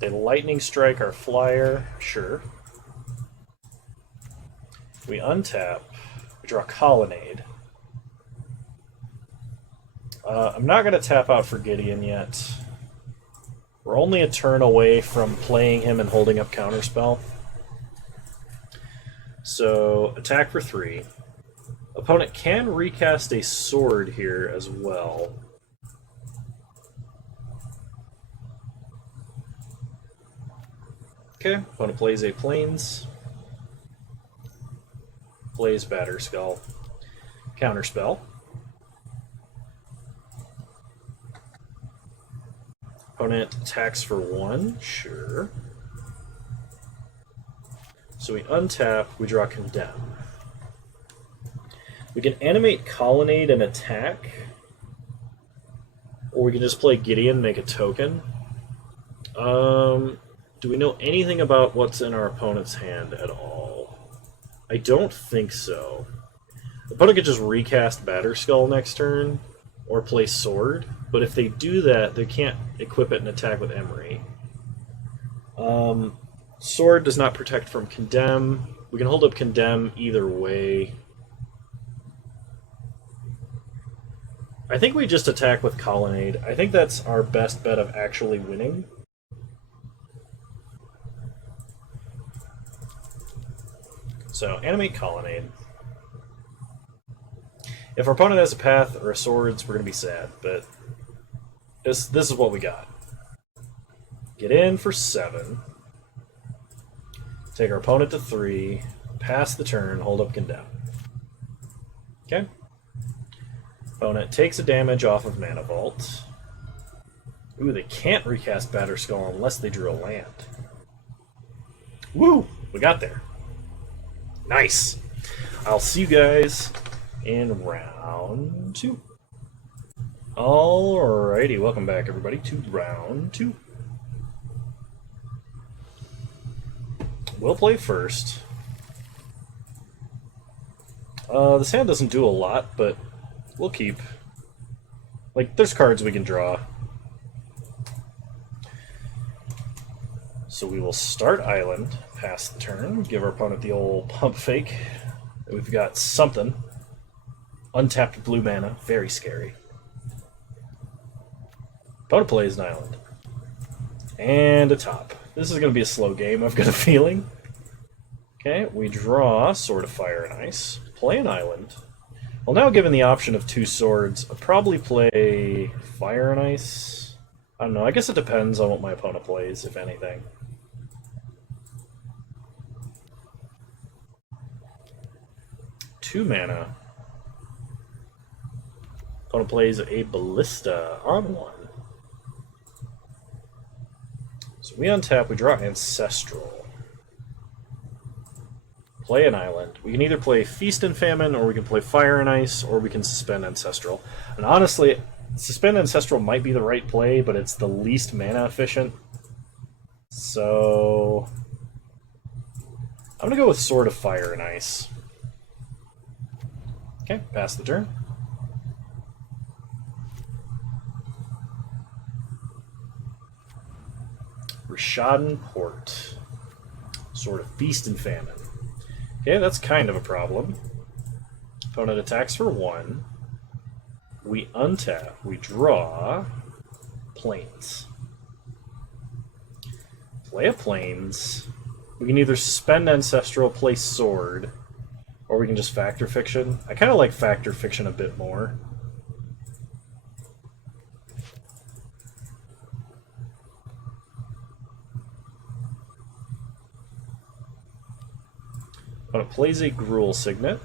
They Lightning Strike our flyer, sure. We untap, we draw Colonnade. I'm not going to tap out for Gideon yet. We're only a turn away from playing him and holding up Counterspell. So, attack for 3. Opponent can recast a sword here as well. Okay, opponent plays a Plains. Plays Batterskull. Counterspell. Opponent attacks for 1, sure. So we untap, we draw Condemn. We can animate Colonnade and attack, or we can just play Gideon, make a token. Do we know anything about what's in our opponent's hand at all? I don't think so. The opponent could just recast Batterskull next turn, or play Sword, but if they do that, they can't equip it and attack with Emery. Sword does not protect from Condemn. We can hold up Condemn either way. I think we just attack with Colonnade. I think that's our best bet of actually winning. So, animate Colonnade. If our opponent has a Path or a Swords, we're going to be sad, but this is what we got. Get in for 7. Take our opponent to 3. Pass the turn, hold up Condemn. Okay. Opponent takes a damage off of Mana Vault. Ooh, they can't recast Batterskull unless they drew a land. Woo! We got there. Nice! I'll see you guys in round 2. Alrighty, welcome back everybody to round 2. We'll play first. This hand doesn't do a lot, but we'll keep. Like, there's cards we can draw. So we will start Island, pass the turn, give our opponent the old pump fake. We've got something. Untapped blue mana, very scary. Opponent plays an Island. And a top. This is going to be a slow game, I've got a feeling. Okay, we draw Sword of Fire and Ice, play an Island. Well, now given the option of 2 swords, I'll probably play Fire and Ice. I don't know, I guess it depends on what my opponent plays, if anything. Two mana. Opponent plays a Ballista on 1. So we untap, we draw Ancestral. Play an Island. We can either play Feast and Famine, or we can play Fire and Ice, or we can suspend Ancestral. And honestly, suspend Ancestral might be the right play, but it's the least mana efficient. So I'm going to go with Sword of Fire and Ice. Okay, pass the turn. Rishadan Port. Sort of Feast and Famine. Okay, that's kind of a problem. Opponent attacks for 1. We untap. We draw Plains. Play a Plains. We can either suspend Ancestral, play Sword, or we can just Factor Fiction. I kind of like Factor Fiction a bit more. Opponent plays a Gruul Signet.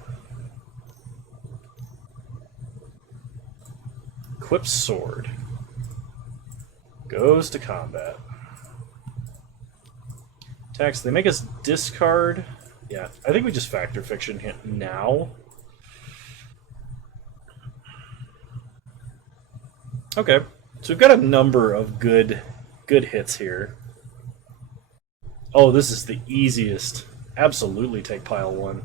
Equips Sword. Goes to combat. Attacks. They make us discard. Yeah, I think we just Factor Fiction hit now. Okay, so we've got a number of good hits here. Oh, this is the easiest. Absolutely take pile 1.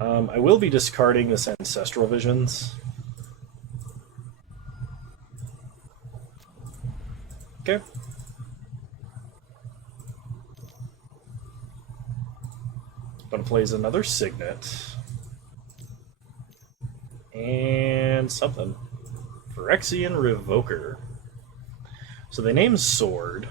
I will be discarding this Ancestral Visions. Okay. But plays another Signet. And something. Phyrexian Revoker. So they name Sword.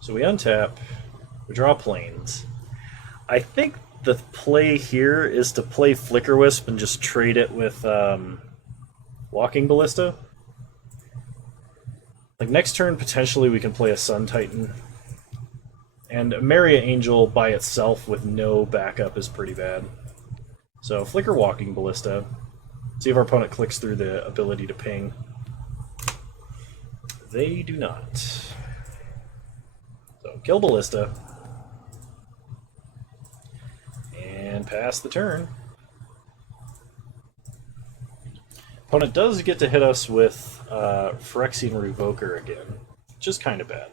So we untap, we draw Plains. I think the play here is to play Flicker Wisp and just trade it with Walking Ballista. Like next turn, potentially we can play a Sun Titan. And a Maria Angel by itself with no backup is pretty bad. So Flicker Walking Ballista. See if our opponent clicks through the ability to ping. They do not. So kill Ballista. And pass the turn. Opponent does get to hit us with Phyrexian Revoker again, which is kind of bad.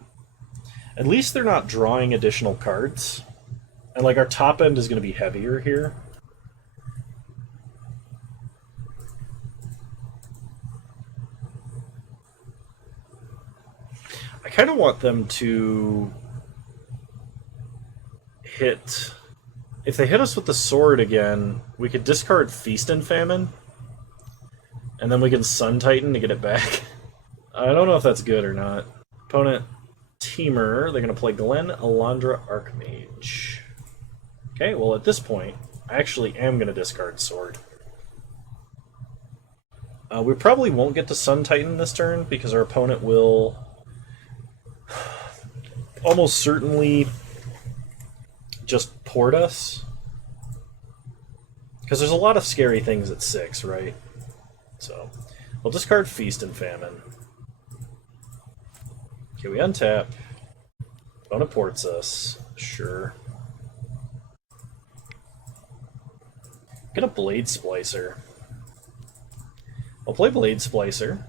At least they're not drawing additional cards. And like our top end is going to be heavier here. I kind of want them to hit... If they hit us with the sword again, we could discard Feast and Famine. And then we can Sun Titan to get it back. I don't know if that's good or not. Opponent Teamer, they're going to play Glen Alondra Archmage. Okay, well at this point, I actually am going to discard Sword. We probably won't get to Sun Titan this turn because our opponent will almost certainly just port us. Because there's a lot of scary things at 6, right? So, we'll discard Feast and Famine. Okay, we untap. Opponent ports us. Sure. Get a Blade Splicer. I'll play Blade Splicer.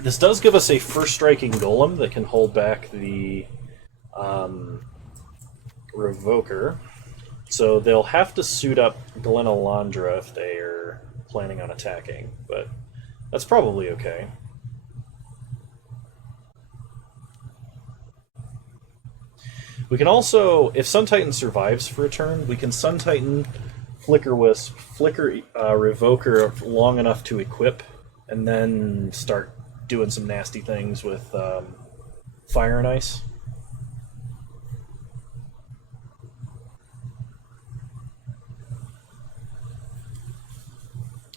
This does give us a first striking golem that can hold back the Revoker. So they'll have to suit up Glen Alondra if they are planning on attacking, but that's probably okay. We can also, if Sun Titan survives for a turn, we can Sun Titan, Flicker Wisp, Flicker Revoker long enough to equip, and then start doing some nasty things with Fire and Ice.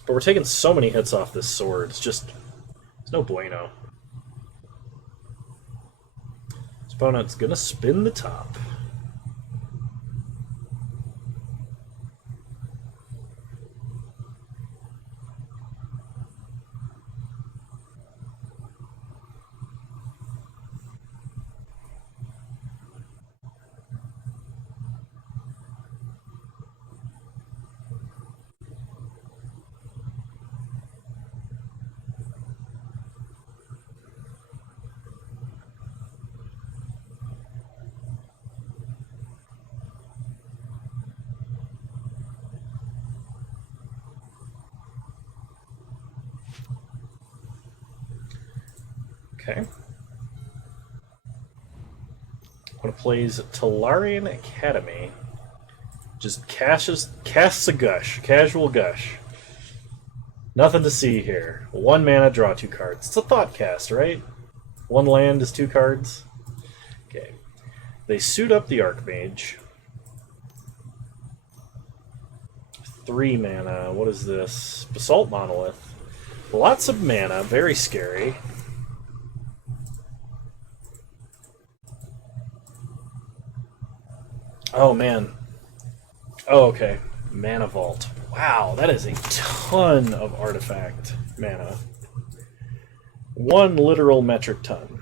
But we're taking so many hits off this sword, it's no bueno. This opponent's gonna spin the top. Okay. When it plays Talarian Academy, just casts a gush, casual gush. Nothing to see here. 1 mana, draw 2 cards. It's a thought cast, right? 1 land is 2 cards. Okay. They suit up the Archmage. 3 mana. What is this? Basalt Monolith. Lots of mana. Very scary. Oh, man. Oh, okay. Mana Vault. Wow, that is a ton of artifact mana. 1 literal metric ton.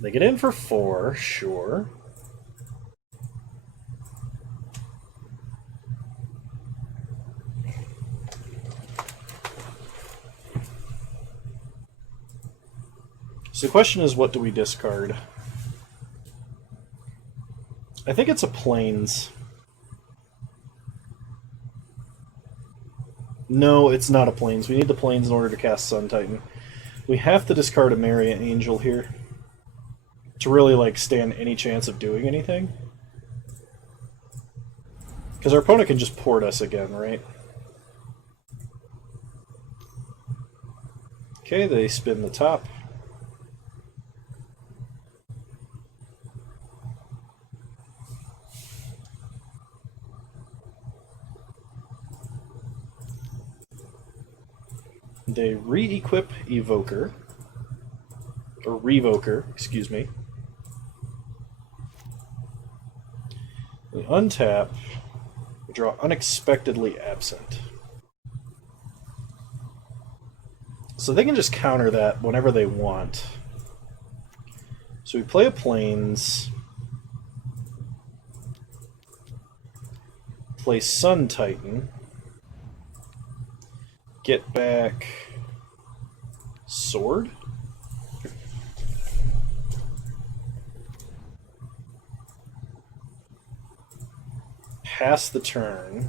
They get in for 4, sure. So the question is, what do we discard? I think it's a Plains. No, it's not a Plains. We need the Plains in order to cast Sun Titan. We have to discard a Maria Angel here to really like stand any chance of doing anything. Because our opponent can just port us again, right? Okay, they spin the top. They re-equip Evoker, or Revoker, excuse me. We untap, we draw Unexpectedly Absent. So they can just counter that whenever they want. So we play a Plains, play Sun Titan, get back Sword. Pass the turn.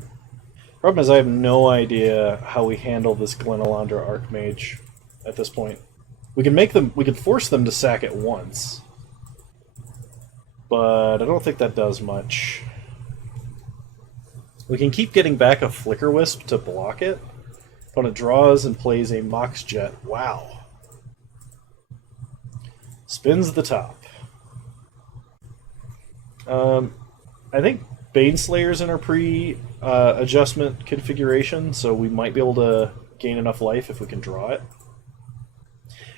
Problem is I have no idea how we handle this Glenalandra Archmage at this point. We can force them to sack it once. But I don't think that does much. We can keep getting back a Flicker Wisp to block it. Opponent draws and plays a Mox Jet. Wow. Spins the top. I think Baneslayer's in our pre-adjustment configuration, so we might be able to gain enough life if we can draw it.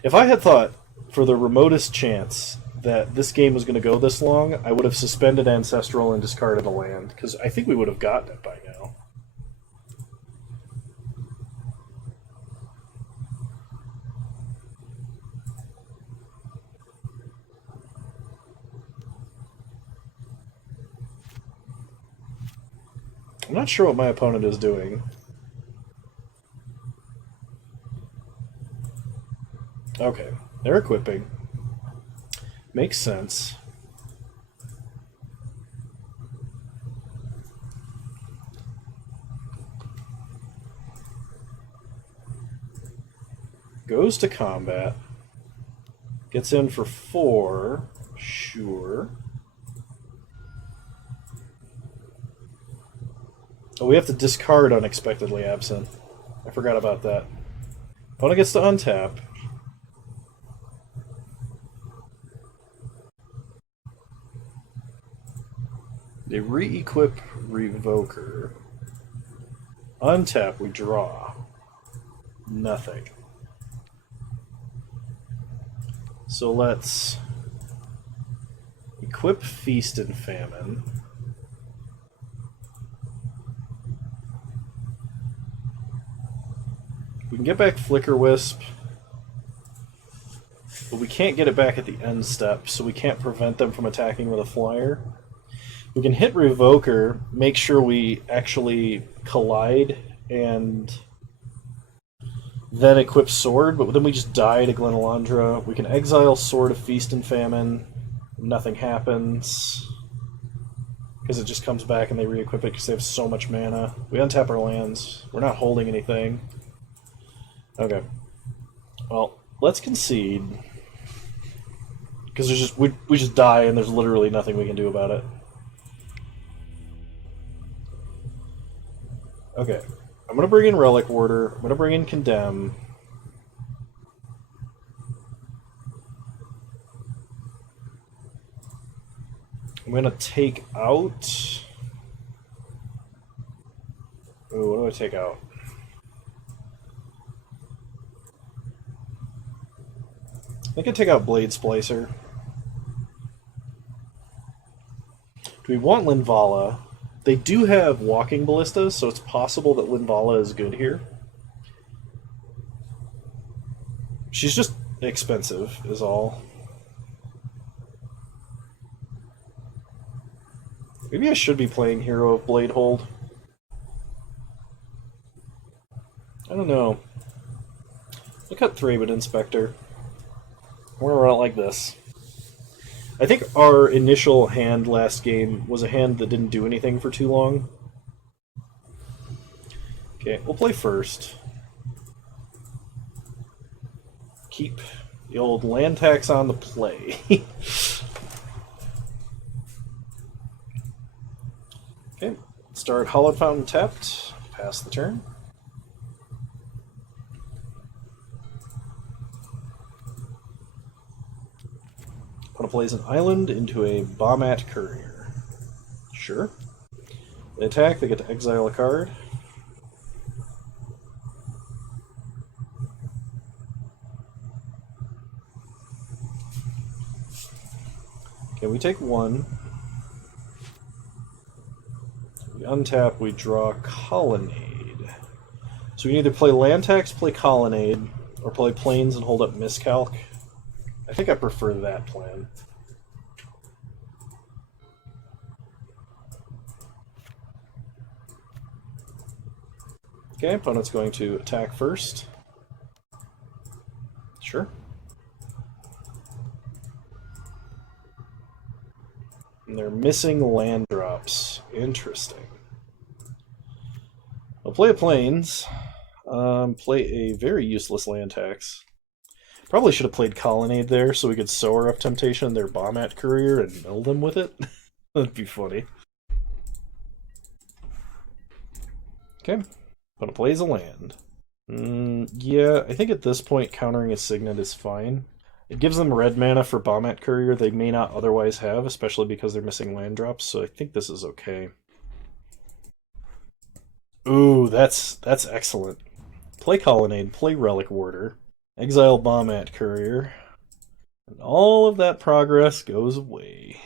If I had thought, for the remotest chance, that this game was going to go this long, I would have suspended Ancestral and discarded a land, because I think we would have gotten it by now. I'm not sure what my opponent is doing. Okay, they're equipping. Makes sense. Goes to combat. Gets in for 4. Sure. Oh, we have to discard Unexpectedly Absent. I forgot about that. Opponent gets to untap. They re-equip Revoker. Untap, we draw. Nothing. So let's equip Feast and Famine. We can get back Flicker Wisp, but we can't get it back at the end step, so we can't prevent them from attacking with a flyer. We can hit Revoker, make sure we actually collide, and then equip Sword, but then we just die to Glenalandra. We can exile Sword of Feast and Famine. Nothing happens, because it just comes back and they re-equip it because they have so much mana. We untap our lands. We're not holding anything. Okay. Well, let's concede. Because there's just we just die and there's literally nothing we can do about it. Okay. I'm gonna bring in Relic Warder. I'm gonna bring in Condemn. I'm gonna take out. Ooh, what do I take out? I think I take out Blade Splicer. Do we want Linvala? They do have walking ballistas, so it's possible that Linvala is good here. She's just expensive, is all. Maybe I should be playing Hero of Bladehold. I don't know. Look at Thraben Inspector. We're gonna run it like this. I think our initial hand last game was a hand that didn't do anything for too long. Okay, we'll play first. Keep the old land tax on the play. Okay, start Hallowed Fountain tapped. Pass the turn. Opponent plays an island into a Bombat Courier. Sure. They attack, they get to exile a card. Okay, we take 1. We untap, we draw Colonnade. So we can either play land tax, play Colonnade, Or play planes and hold up miscalc. I think I prefer that plan. Okay, opponent's going to attack first. Sure. And they're missing land drops. Interesting. I'll play a planes. Play a very useless land tax. Probably should have played Colonnade there so we could Sower of Temptation their Bombat Courier and mill them with it. That'd be funny. Okay. Gonna plays a land. Yeah, I think at this point countering a Signet is fine. It gives them red mana for Bombat Courier they may not otherwise have, especially because they're missing land drops, so I think this is okay. Ooh, that's excellent. Play Colonnade, play Relic Warder, exile Bombat Courier, and all of that progress goes away.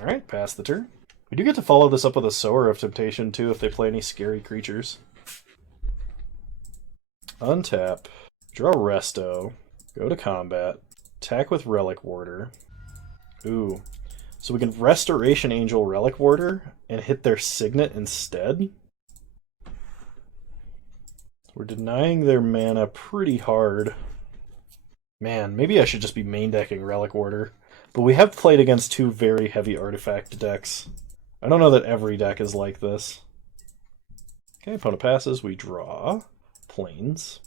Alright, pass the turn. We do get to follow this up with a Sower of Temptation, too, if they play any scary creatures. Untap, draw Resto, go to combat, attack with Relic Warder. Ooh. So we can Restoration Angel Relic Warder and hit their Signet instead? We're denying their mana pretty hard. Man, maybe I should just be main decking Relic Warder. But we have played against two very heavy artifact decks. I don't know that every deck is like this. Okay, opponent passes, we draw. Planes.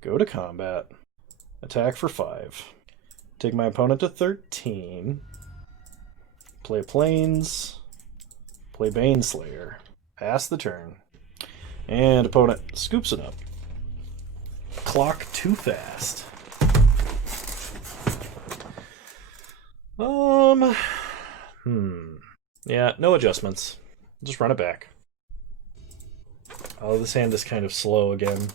Go to combat. Attack for 5. Take my opponent to 13. Play planes. Play Baneslayer. Pass the turn. And opponent scoops it up. Clock too fast. Yeah, no adjustments. Just run it back. Oh, this hand is kind of slow again.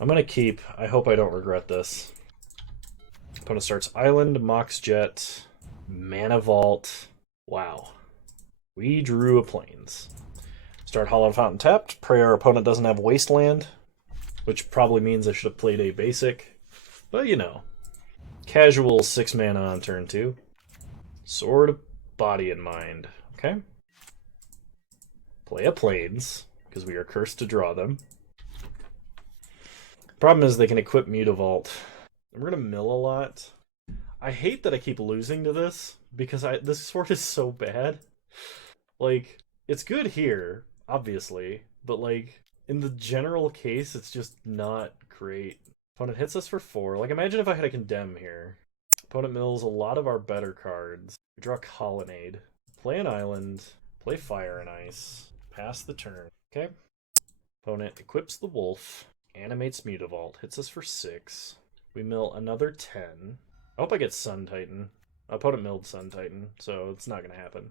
I'm gonna keep. I hope I don't regret this. Opponent starts Island, Mox Jet, Mana Vault. Wow. We drew a Plains. Start Hollow Fountain tapped. Pray our opponent doesn't have Wasteland, which probably means I should have played a basic. But you know. Casual 6 mana on turn 2. Sword of Body and Mind. Okay. Play a Plains, because we are cursed to draw them. Problem is they can equip Mutavault. We're going to mill a lot. I hate that I keep losing to this, because this sword is so bad. Like, it's good here, obviously, but like, in the general case, it's just not great. Opponent hits us for 4. Like, imagine if I had a Condemn here. Opponent mills a lot of our better cards. We draw Colonnade. Play an Island. Play Fire and Ice. Pass the turn. Okay. Opponent equips the Wolf. Animates Mutavault. Hits us for 6. We mill another 10. I hope I get Sun Titan. Opponent milled Sun Titan, so it's not going to happen.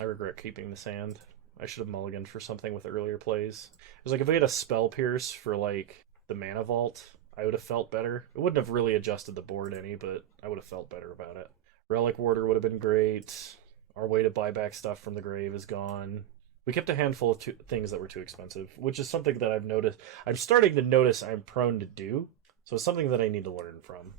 I regret keeping this hand. I should have mulliganed for something with earlier plays. It was like if we had a Spell Pierce for like the Mana Vault, I would have felt better. It wouldn't have really adjusted the board any, but I would have felt better about it. Relic Warder would have been great. Our way to buy back stuff from the grave is gone. We kept a handful of things that were too expensive, which is something that I've noticed. I'm starting to notice I'm prone to do, so it's something that I need to learn from.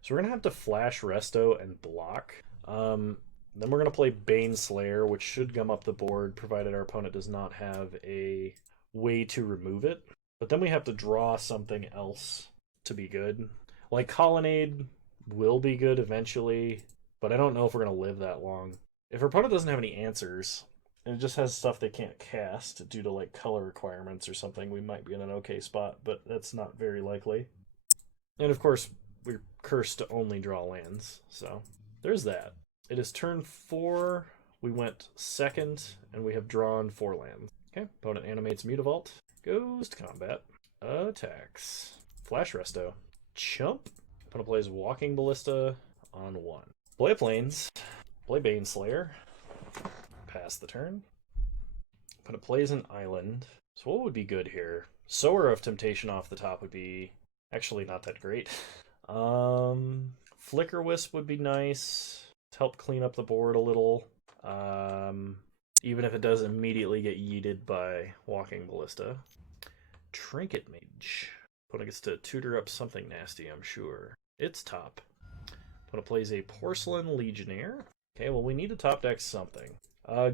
So we're going to have to flash Resto and block. Then we're going to play Baneslayer, which should gum up the board, provided our opponent does not have a way to remove it. But then we have to draw something else to be good. Like Colonnade will be good eventually, but I don't know if we're going to live that long. If our opponent doesn't have any answers, and it just has stuff they can't cast due to like color requirements or something, we might be in an okay spot, but that's not very likely. And of course, we're cursed to only draw lands, so there's that. It is turn 4. We went second, and we have drawn 4 lands. Okay, opponent animates Mutavault. Goes to combat. Attacks. Flash Resto. Chump. Opponent plays Walking Ballista on 1. Play Plains. Play Baneslayer. Pass the turn. Opponent plays an Island. So what would be good here? Sower of Temptation off the top would be actually not that great. Flicker Wisp would be nice. Help clean up the board a little. even if it does immediately get yeeted by Walking Ballista. Trinket Mage. Opponent gets to tutor up something nasty, I'm sure. It's top. Opponent plays a Porcelain Legionnaire. Okay, well, we need to top deck something.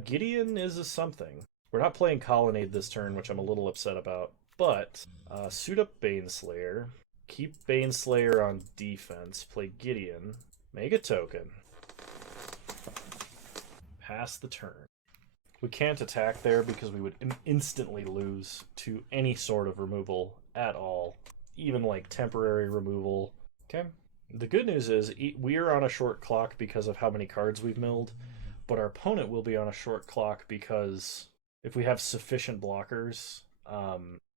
Gideon is a something. We're not playing Colonnade this turn, which I'm a little upset about. But, suit up Baneslayer. Keep Baneslayer on defense. Play Gideon. Make a token. Pass the turn. We can't attack there because we would instantly lose to any sort of removal at all. Even like temporary removal. Okay. The good news is we are on a short clock because of how many cards we've milled, but our opponent will be on a short clock because if we have sufficient blockers,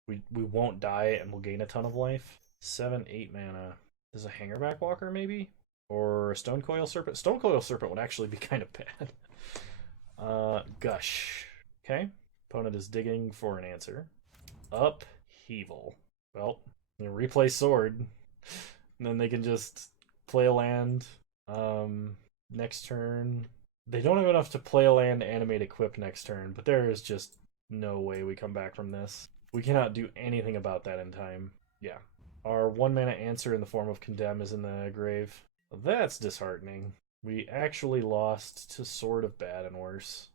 we won't die and we'll gain a ton of life. 7-8 mana. Is a Hangerback Walker maybe? Or a Stonecoil Serpent? Stonecoil Serpent would actually be kind of bad. Gush. Okay. Opponent is digging for an answer. Upheaval. Well, you know, replay Sword. And then they can just play a land. Next turn. They don't have enough to play a land, animate, equip next turn, but there is just no way we come back from this. We cannot do anything about that in time. Yeah. Our 1-mana answer in the form of Condemn is in the grave. That's disheartening. We actually lost to Sword of Bad and Worse.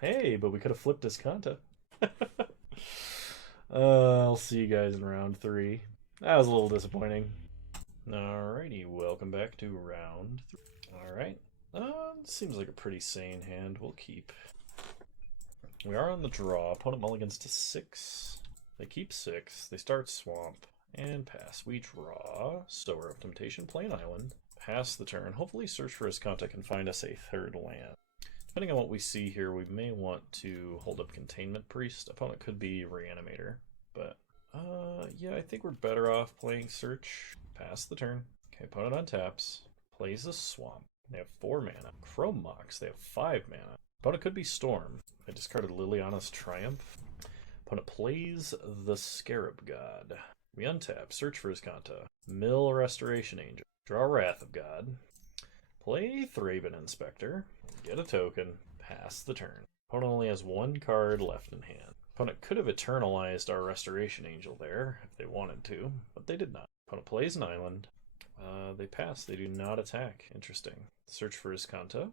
Hey, but we could have flipped Discanta. I'll see you guys in round 3. That was a little disappointing. Alrighty, welcome back to round 3. Alright. Seems like a pretty sane hand. We'll keep. We are on the draw. Opponent mulligans to 6. They keep 6. They start Swamp. And pass. We draw. Sower of Temptation, play an island. Pass the turn. Hopefully search for his contact and find us a third land. Depending on what we see here, we may want to hold up Containment Priest. Opponent could be Reanimator. But, yeah, I think we're better off playing Search. Pass the turn. Okay, opponent untaps. Plays a Swamp. They have 4 mana. Chrome Mox. They have 5 mana. Opponent could be Storm. I discarded Liliana's Triumph. Opponent plays the Scarab God. We untap. Search for his Kanta. Mill Restoration Angel. Draw Wrath of God. Play Thraben Inspector. Get a token. Pass the turn. Opponent only has 1 card left in hand. Opponent could have eternalized our Restoration Angel there if they wanted to, but they did not. Opponent plays an island. They pass. They do not attack. Interesting. Search for his Kanta.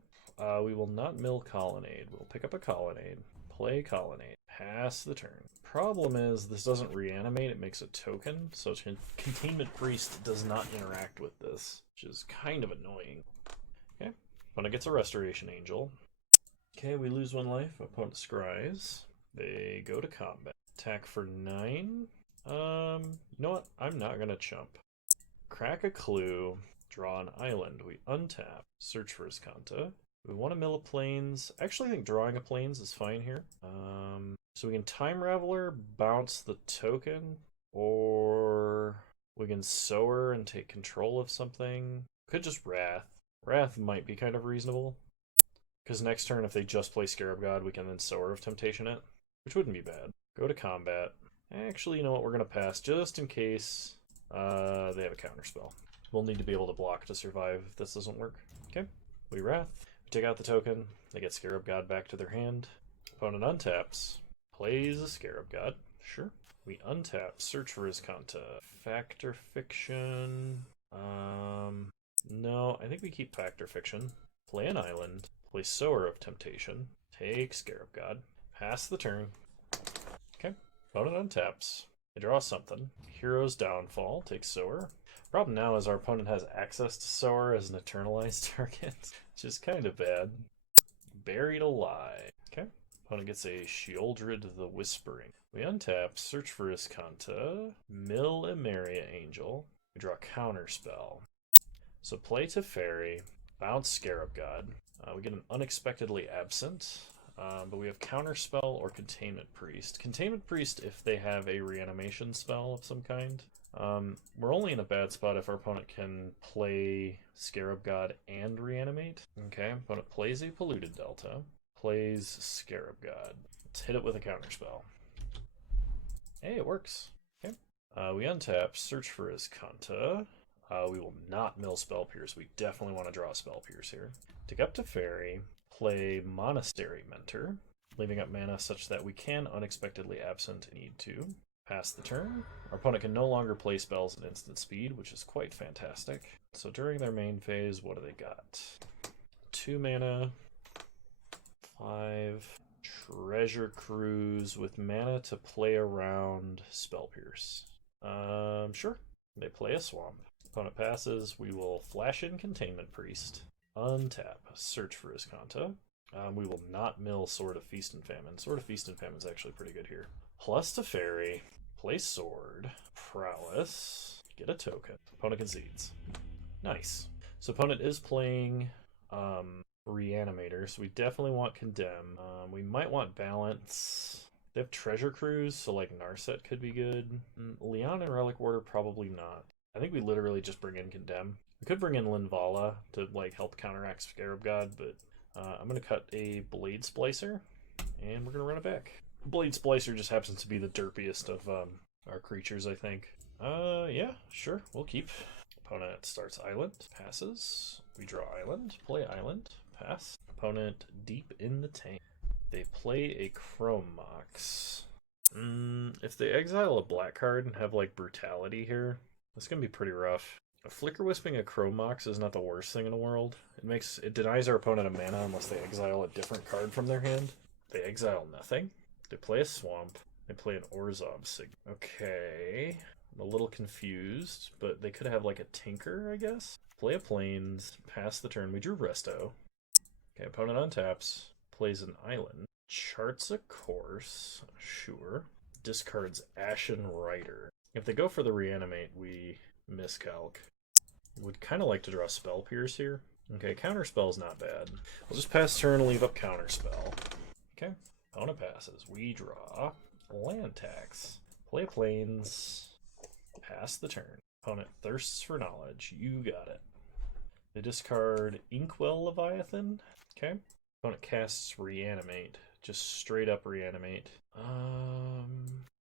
We will not mill Colonnade. We'll pick up a Colonnade. Play Colonnade. Pass the turn. Problem is, this doesn't reanimate, it makes a token, so Containment Priest does not interact with this, which is kind of annoying. Okay, opponent gets a Restoration Angel. Okay, we lose 1 life. Opponent scries. They go to combat. Attack for 9. You know what? I'm not gonna chump. Crack a clue. Draw an island. We untap. Search for his Kanta. We want to mill a plains. Actually, I think drawing a plains is fine here. So we can Time Raveler, bounce the token, or we can Sower and take control of something. Could just Wrath. Wrath might be kind of reasonable. Because next turn, if they just play Scarab God, we can then Sower of Temptation it, which wouldn't be bad. Go to combat. Actually, you know what? We're going to pass just in case they have a counterspell. We'll need to be able to block to survive if this doesn't work. Okay, we Wrath. We take out the token. They get Scarab God back to their hand. Opponent untaps. Plays a Scarab God. Sure. We untap. Search for his Kanta. Factor Fiction. No, I think we keep Factor Fiction. Play an island. Play Sower of Temptation. Take Scarab God. Pass the turn. Okay. Opponent untaps. They draw something. Hero's Downfall. Take Sower. Problem now is our opponent has access to Sower as an eternalized target, which is kind of bad. Buried Alive. Okay. Opponent gets a Sheoldred the Whispering. We untap, search for his Kanta, mill Emeria Angel. We draw Counterspell. So play Teferi, bounce Scarab God. We get an Unexpectedly Absent, but we have Counterspell or Containment Priest. Containment Priest if they have a reanimation spell of some kind. We're only in a bad spot if our opponent can play Scarab God and reanimate. Okay, opponent plays a Polluted Delta, plays Scarab God. Let's hit it with a counterspell. Hey, it works. Okay. We untap, search for his Kanta. We will not mill Spell Pierce. We definitely want to draw a Spell Pierce here. Take up to Fairy, play Monastery Mentor. leaving up mana such that we can unexpectedly absent need to. Pass the turn. Our opponent can no longer play spells at instant speed, which is quite fantastic. So during their main phase, what do they got? 2 mana, 5 Treasure Cruise with mana to play around Spell Pierce. Sure. They play a swamp. Opponent passes, we will flash in Containment Priest. Untap, search for Iskanto. We will not mill Sword of Feast and Famine. Sword of Feast and Famine is actually pretty good here. Plus Teferi, play Sword, Prowess, get a token. Opponent concedes. Nice. So opponent is playing Reanimator, so we definitely want Condemn. We might want Balance. They have Treasure Cruise, so like Narset could be good. Leon and Relic Warder probably not. I think we literally just bring in Condemn. We could bring in Linvala to like help counteract Scarab God, but I'm going to cut a Blade Splicer, and we're going to run it back. Blade Splicer just happens to be the derpiest of our creatures, I think. Yeah, sure, we'll keep. Opponent starts Island, passes. We draw Island, play Island, pass. Opponent deep in the tank. They play a Chrome Mox. If they exile a black card and have like Brutality here, that's going to be pretty rough. Flicker Wisping a Chrome Mox is not the worst thing in the world. It denies our opponent a mana unless they exile a different card from their hand. They exile nothing. They play a Swamp. They play an Orzhov Sig. Okay. I'm a little confused, but they could have like a Tinker, I guess. Play a Plains, pass the turn. We drew Resto. Okay, opponent untaps, plays an island, charts a course, sure. Discards Ashen Rider. If they go for the Reanimate, we miscalc. Would kind of like to draw Spell Pierce here. Okay, Counterspell's not bad. We'll just pass turn and leave up Counterspell. Okay, opponent passes. We draw Land Tax. Play Plains, pass the turn. Opponent thirsts for knowledge. You got it. They discard Inkwell Leviathan. Okay. Opponent casts Reanimate. Just straight up Reanimate.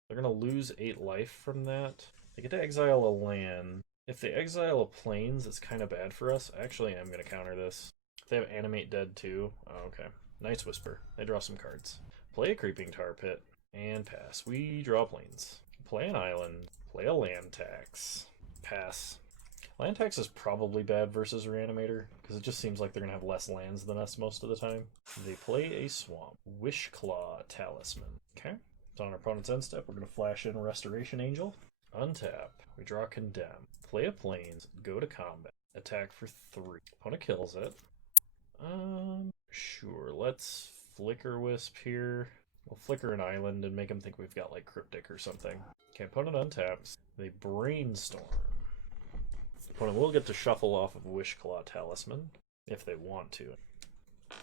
They're going to lose 8 life from that. They get to exile a land. If they exile a Plains, it's kind of bad for us. Actually, I'm going to counter this. If they have Animate Dead too. Oh, okay. Night's Whisper. They draw some cards. Play a Creeping Tar Pit. And pass. We draw Plains. Play an island. Play a Land Tax. Pass. Land Tax is probably bad versus Reanimator, because it just seems like they're going to have less lands than us most of the time. They play a Swamp. Wishclaw Talisman. Okay. It's on our opponent's end step. We're going to flash in Restoration Angel. Untap. We draw Condemn. Play a Plains. Go to combat. Attack for 3. Opponent kills it. Sure. Let's Flicker Wisp here. We'll flicker an island and make them think we've got like Cryptic or something. Okay, opponent untaps. They Brainstorm. Opponent will get to shuffle off of Wishclaw Talisman if they want to. I'm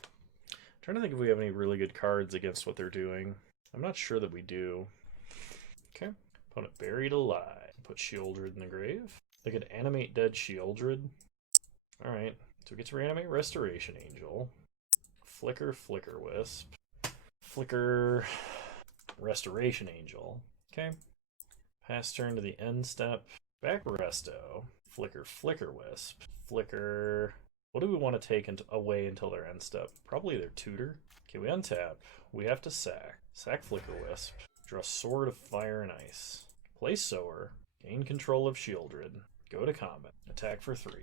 trying to think if we have any really good cards against what they're doing. I'm not sure that we do. Okay. Opponent Buried Alive. Put Shieldred in the grave. They could animate dead Shieldred. Alright. So we get to reanimate Restoration Angel. Flicker Wisp. Flicker Restoration Angel. Okay. Pass turn to the end step. Back Resto. Flicker Wisp. Flicker. What do we want to take away until their end step? Probably their tutor. Okay, we untap. We have to sack. Sack Flicker Wisp. Draw Sword of Fire and Ice. Play Sower. Gain control of Shieldred. Go to combat. Attack for 3.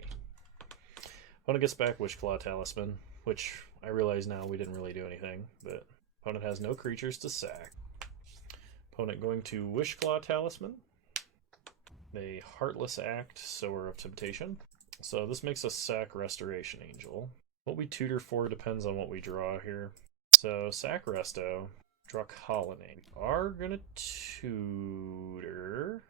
Opponent gets back Wishclaw Talisman, which I realize now we didn't really do anything, but opponent has no creatures to sack. Opponent going to Wishclaw Talisman. They Heartless Act, Sower of Temptation. So this makes us sack Restoration Angel. What we tutor for depends on what we draw here. So sack Resto, draw Colonnade. We are gonna tutor.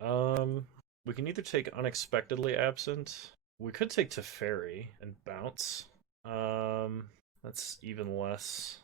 We can either take Unexpectedly Absent. We could take Teferi and bounce. That's even less.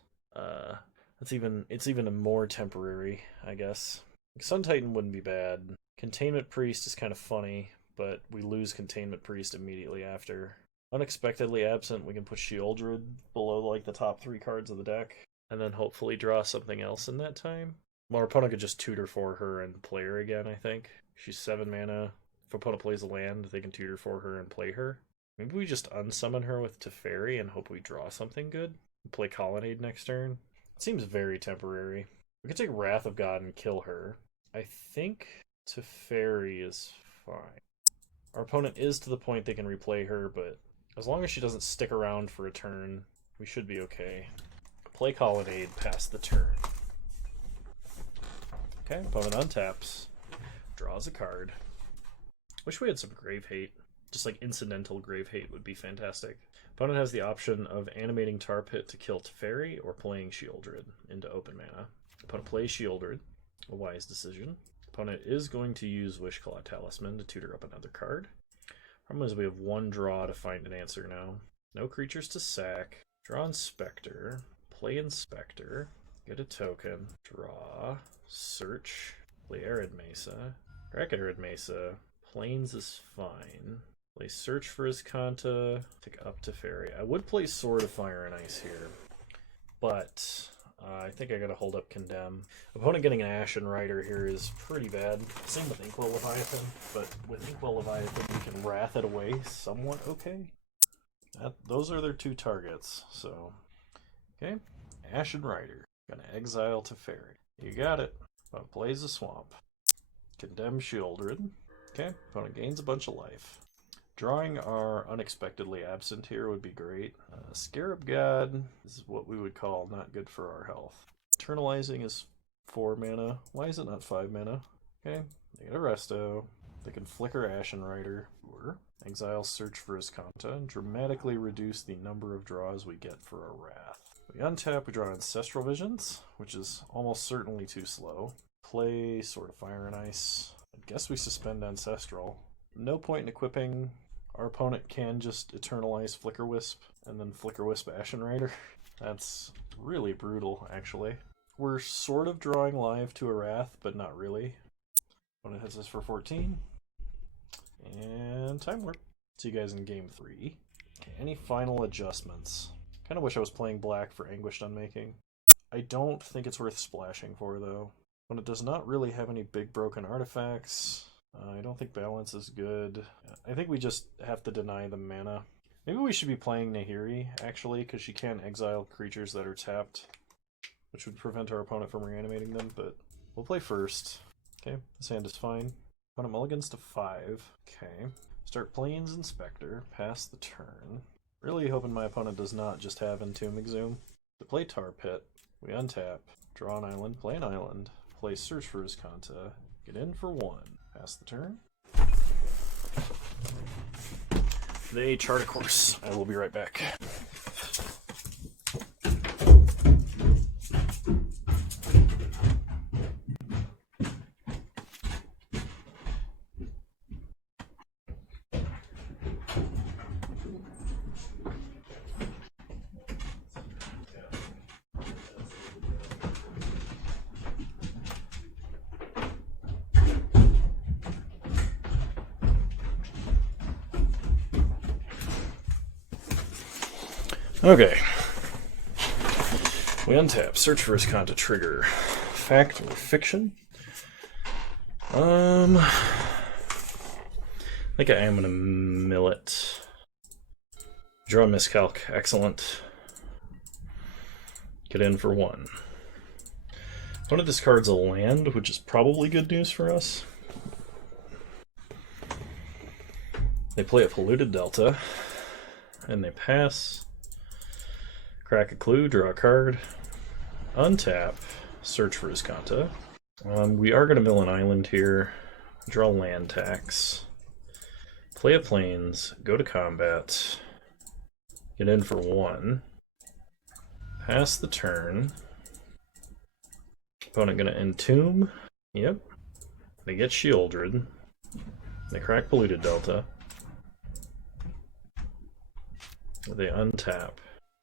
It's even a more temporary, I guess. Sun Titan wouldn't be bad. Containment Priest is kind of funny, but we lose Containment Priest immediately after. Unexpectedly Absent, we can put Shieldred below like the top 3 cards of the deck, and then hopefully draw something else in that time. Well, our opponent could just tutor for her and play her again, I think. She's 7 mana. If opponent plays a land, they can tutor for her and play her. Maybe we just unsummon her with Teferi and hope we draw something good. Play Colonnade next turn. It seems very temporary. We could take Wrath of God and kill her. I think Teferi is fine. Our opponent is to the point they can replay her, but as long as she doesn't stick around for a turn, we should be okay. Play Colonnade past the turn. Okay, opponent untaps. Draws a card. Wish we had some Grave Hate. Just like incidental Grave Hate would be fantastic. Opponent has the option of animating Tar Pit to kill Teferi or playing Shieldred into open mana. Opponent plays Shieldred, a wise decision. Opponent is going to use Wishclaw Talisman to tutor up another card. Problem is we have one draw to find an answer now. No creatures to sack. Draw Inspector. Play Inspector. Get a token. Draw. Search. Play Arid Mesa. Crack Arid Mesa. Plains is fine. Play Search for Azcanta. Pick up Teferi. I would play Sword of Fire and Ice here, but I think I gotta hold up Condemn. Opponent getting an Ashen Rider here is pretty bad. Same with Inkwell Leviathan, but with Inkwell Leviathan we can Wrath it away somewhat okay. Those are their two targets, so... Okay, Ashen Rider. Gonna exile Teferi. You got it. Opponent plays a Swamp. Condemn Shieldred. Okay, opponent gains a bunch of life. Drawing our unexpectedly absent here would be great. Scarab God is what we would call not good for our health. Eternalizing is 4 mana. Why is it not 5 mana? Okay, they get a Resto. They can flicker Ashen Rider. Or exile Search for Azcanta and dramatically reduce the number of draws we get for a Wrath. We untap, we draw Ancestral Visions, which is almost certainly too slow. Play Sword of Fire and Ice. I guess we suspend Ancestral. No point in equipping. Our opponent can just Eternalize Flicker Wisp and then Flicker Wisp Ashen Rider. That's really brutal, actually. We're sort of drawing live to a Wrath, but not really. Opponent hits us for 14. And Time Warp. See you guys in game 3. Okay, any final adjustments? Kind of wish I was playing black for Anguished Unmaking. I don't think it's worth splashing for, though. When it does not really have any big broken artifacts, I don't think balance is good. I think we just have to deny them mana. Maybe we should be playing Nahiri, actually, because she can exile creatures that are tapped, which would prevent our opponent from reanimating them, but we'll play first. Okay, this hand is fine. Opponent mulligans to 5. Okay. Start Plains Inspector, pass the turn. Really hoping my opponent does not just have Entomb Exhume. To play Tar Pit, we untap, draw an island, play an island, play Search for Azcanta, get in for 1, pass the turn. They chart a course. I will be right back. Okay. We untap. Search for Azcanta trigger. Fact or fiction? I think I am gonna mill it. Draw a miscalc. Excellent. Get in for 1. Opponent discards a land, which is probably good news for us. They play a Polluted Delta, and they pass. Crack a clue, draw a card, untap, search for Azcanta. We are going to mill an island here, draw land tax, play a plains, go to combat, get in for 1, pass the turn. Opponent going to entomb, yep. They get Shieldred, they crack Polluted Delta, they untap.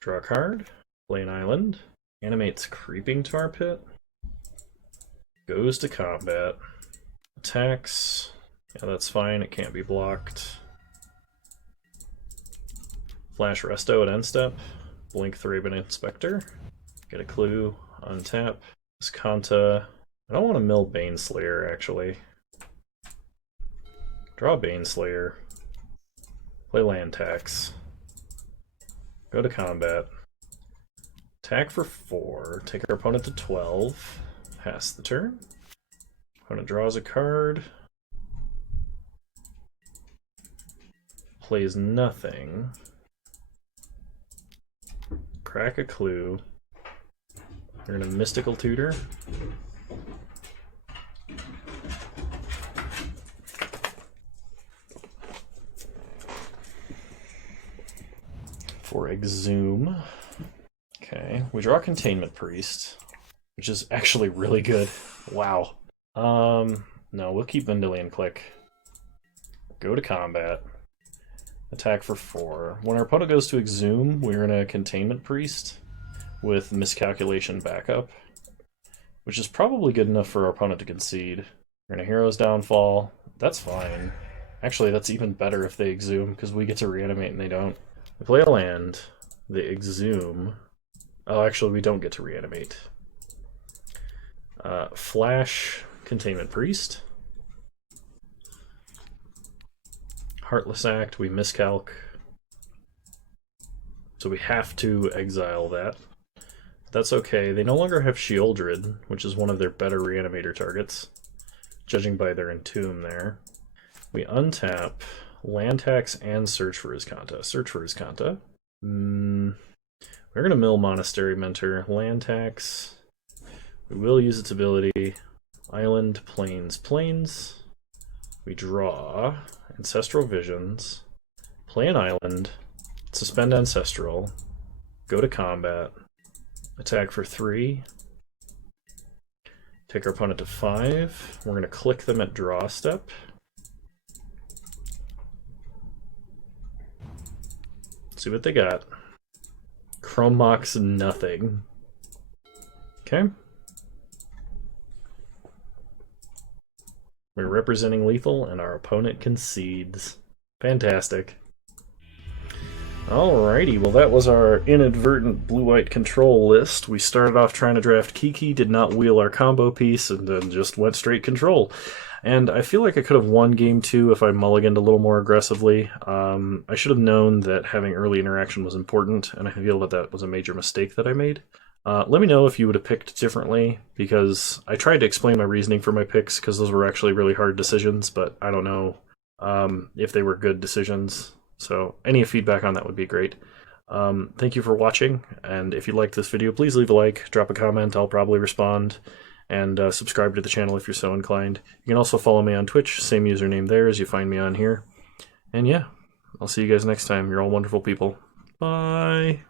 Draw a card, play an island, animates Creeping Tar Pit, goes to combat, attacks, yeah that's fine, it can't be blocked. Flash Resto at end step, blink Thraben Inspector, get a clue, untap, Azcanta. I don't want to mill Baneslayer actually. Draw Baneslayer, play land tax. Go to combat, Attack for 4. Take our opponent to 12. Pass the turn. Opponent draws a card. Plays nothing. Crack a clue. We're gonna Mystical Tutor. For Exhume. Okay, we draw Containment Priest, which is actually really good. Wow. No, we'll keep Vendilion Click. Go to combat. Attack for 4. When our opponent goes to Exhume, we're in a Containment Priest with Miscalculation backup, which is probably good enough for our opponent to concede. We're in a Hero's Downfall. That's fine. Actually, that's even better if they Exhume, because we get to reanimate and they don't. We play a land. They Exhume. Oh, actually, we don't get to reanimate. Flash Containment Priest. Heartless Act, we miscalc. So we have to exile that. That's okay. They no longer have Shieldred, which is one of their better reanimator targets, judging by their Entomb there. We untap, land tax, and search for Iskanta. Search for Iskanta. We're going to mill Monastery Mentor. Land tax. We will use its ability. Island, Plains, Plains. We draw Ancestral Visions, play an island, suspend Ancestral, go to combat, attack for 3, take our opponent to 5. We're going to click them at draw step. See what they got. Chrome Mox, nothing. Okay. We're representing lethal, and our opponent concedes. Fantastic. Alrighty, well that was our inadvertent blue-white control list. We started off trying to draft Kiki, did not wheel our combo piece, and then just went straight control. And I feel like I could have won game 2 if I mulliganed a little more aggressively. I should have known that having early interaction was important, and I feel that that was a major mistake that I made. Let me know if you would have picked differently, because I tried to explain my reasoning for my picks, because those were actually really hard decisions, but I don't know if they were good decisions. So any feedback on that would be great. Thank you for watching, and if you liked this video, please leave a like, drop a comment, I'll probably respond, and subscribe to the channel if you're so inclined. You can also follow me on Twitch, same username there as you find me on here. And yeah, I'll see you guys next time. You're all wonderful people. Bye!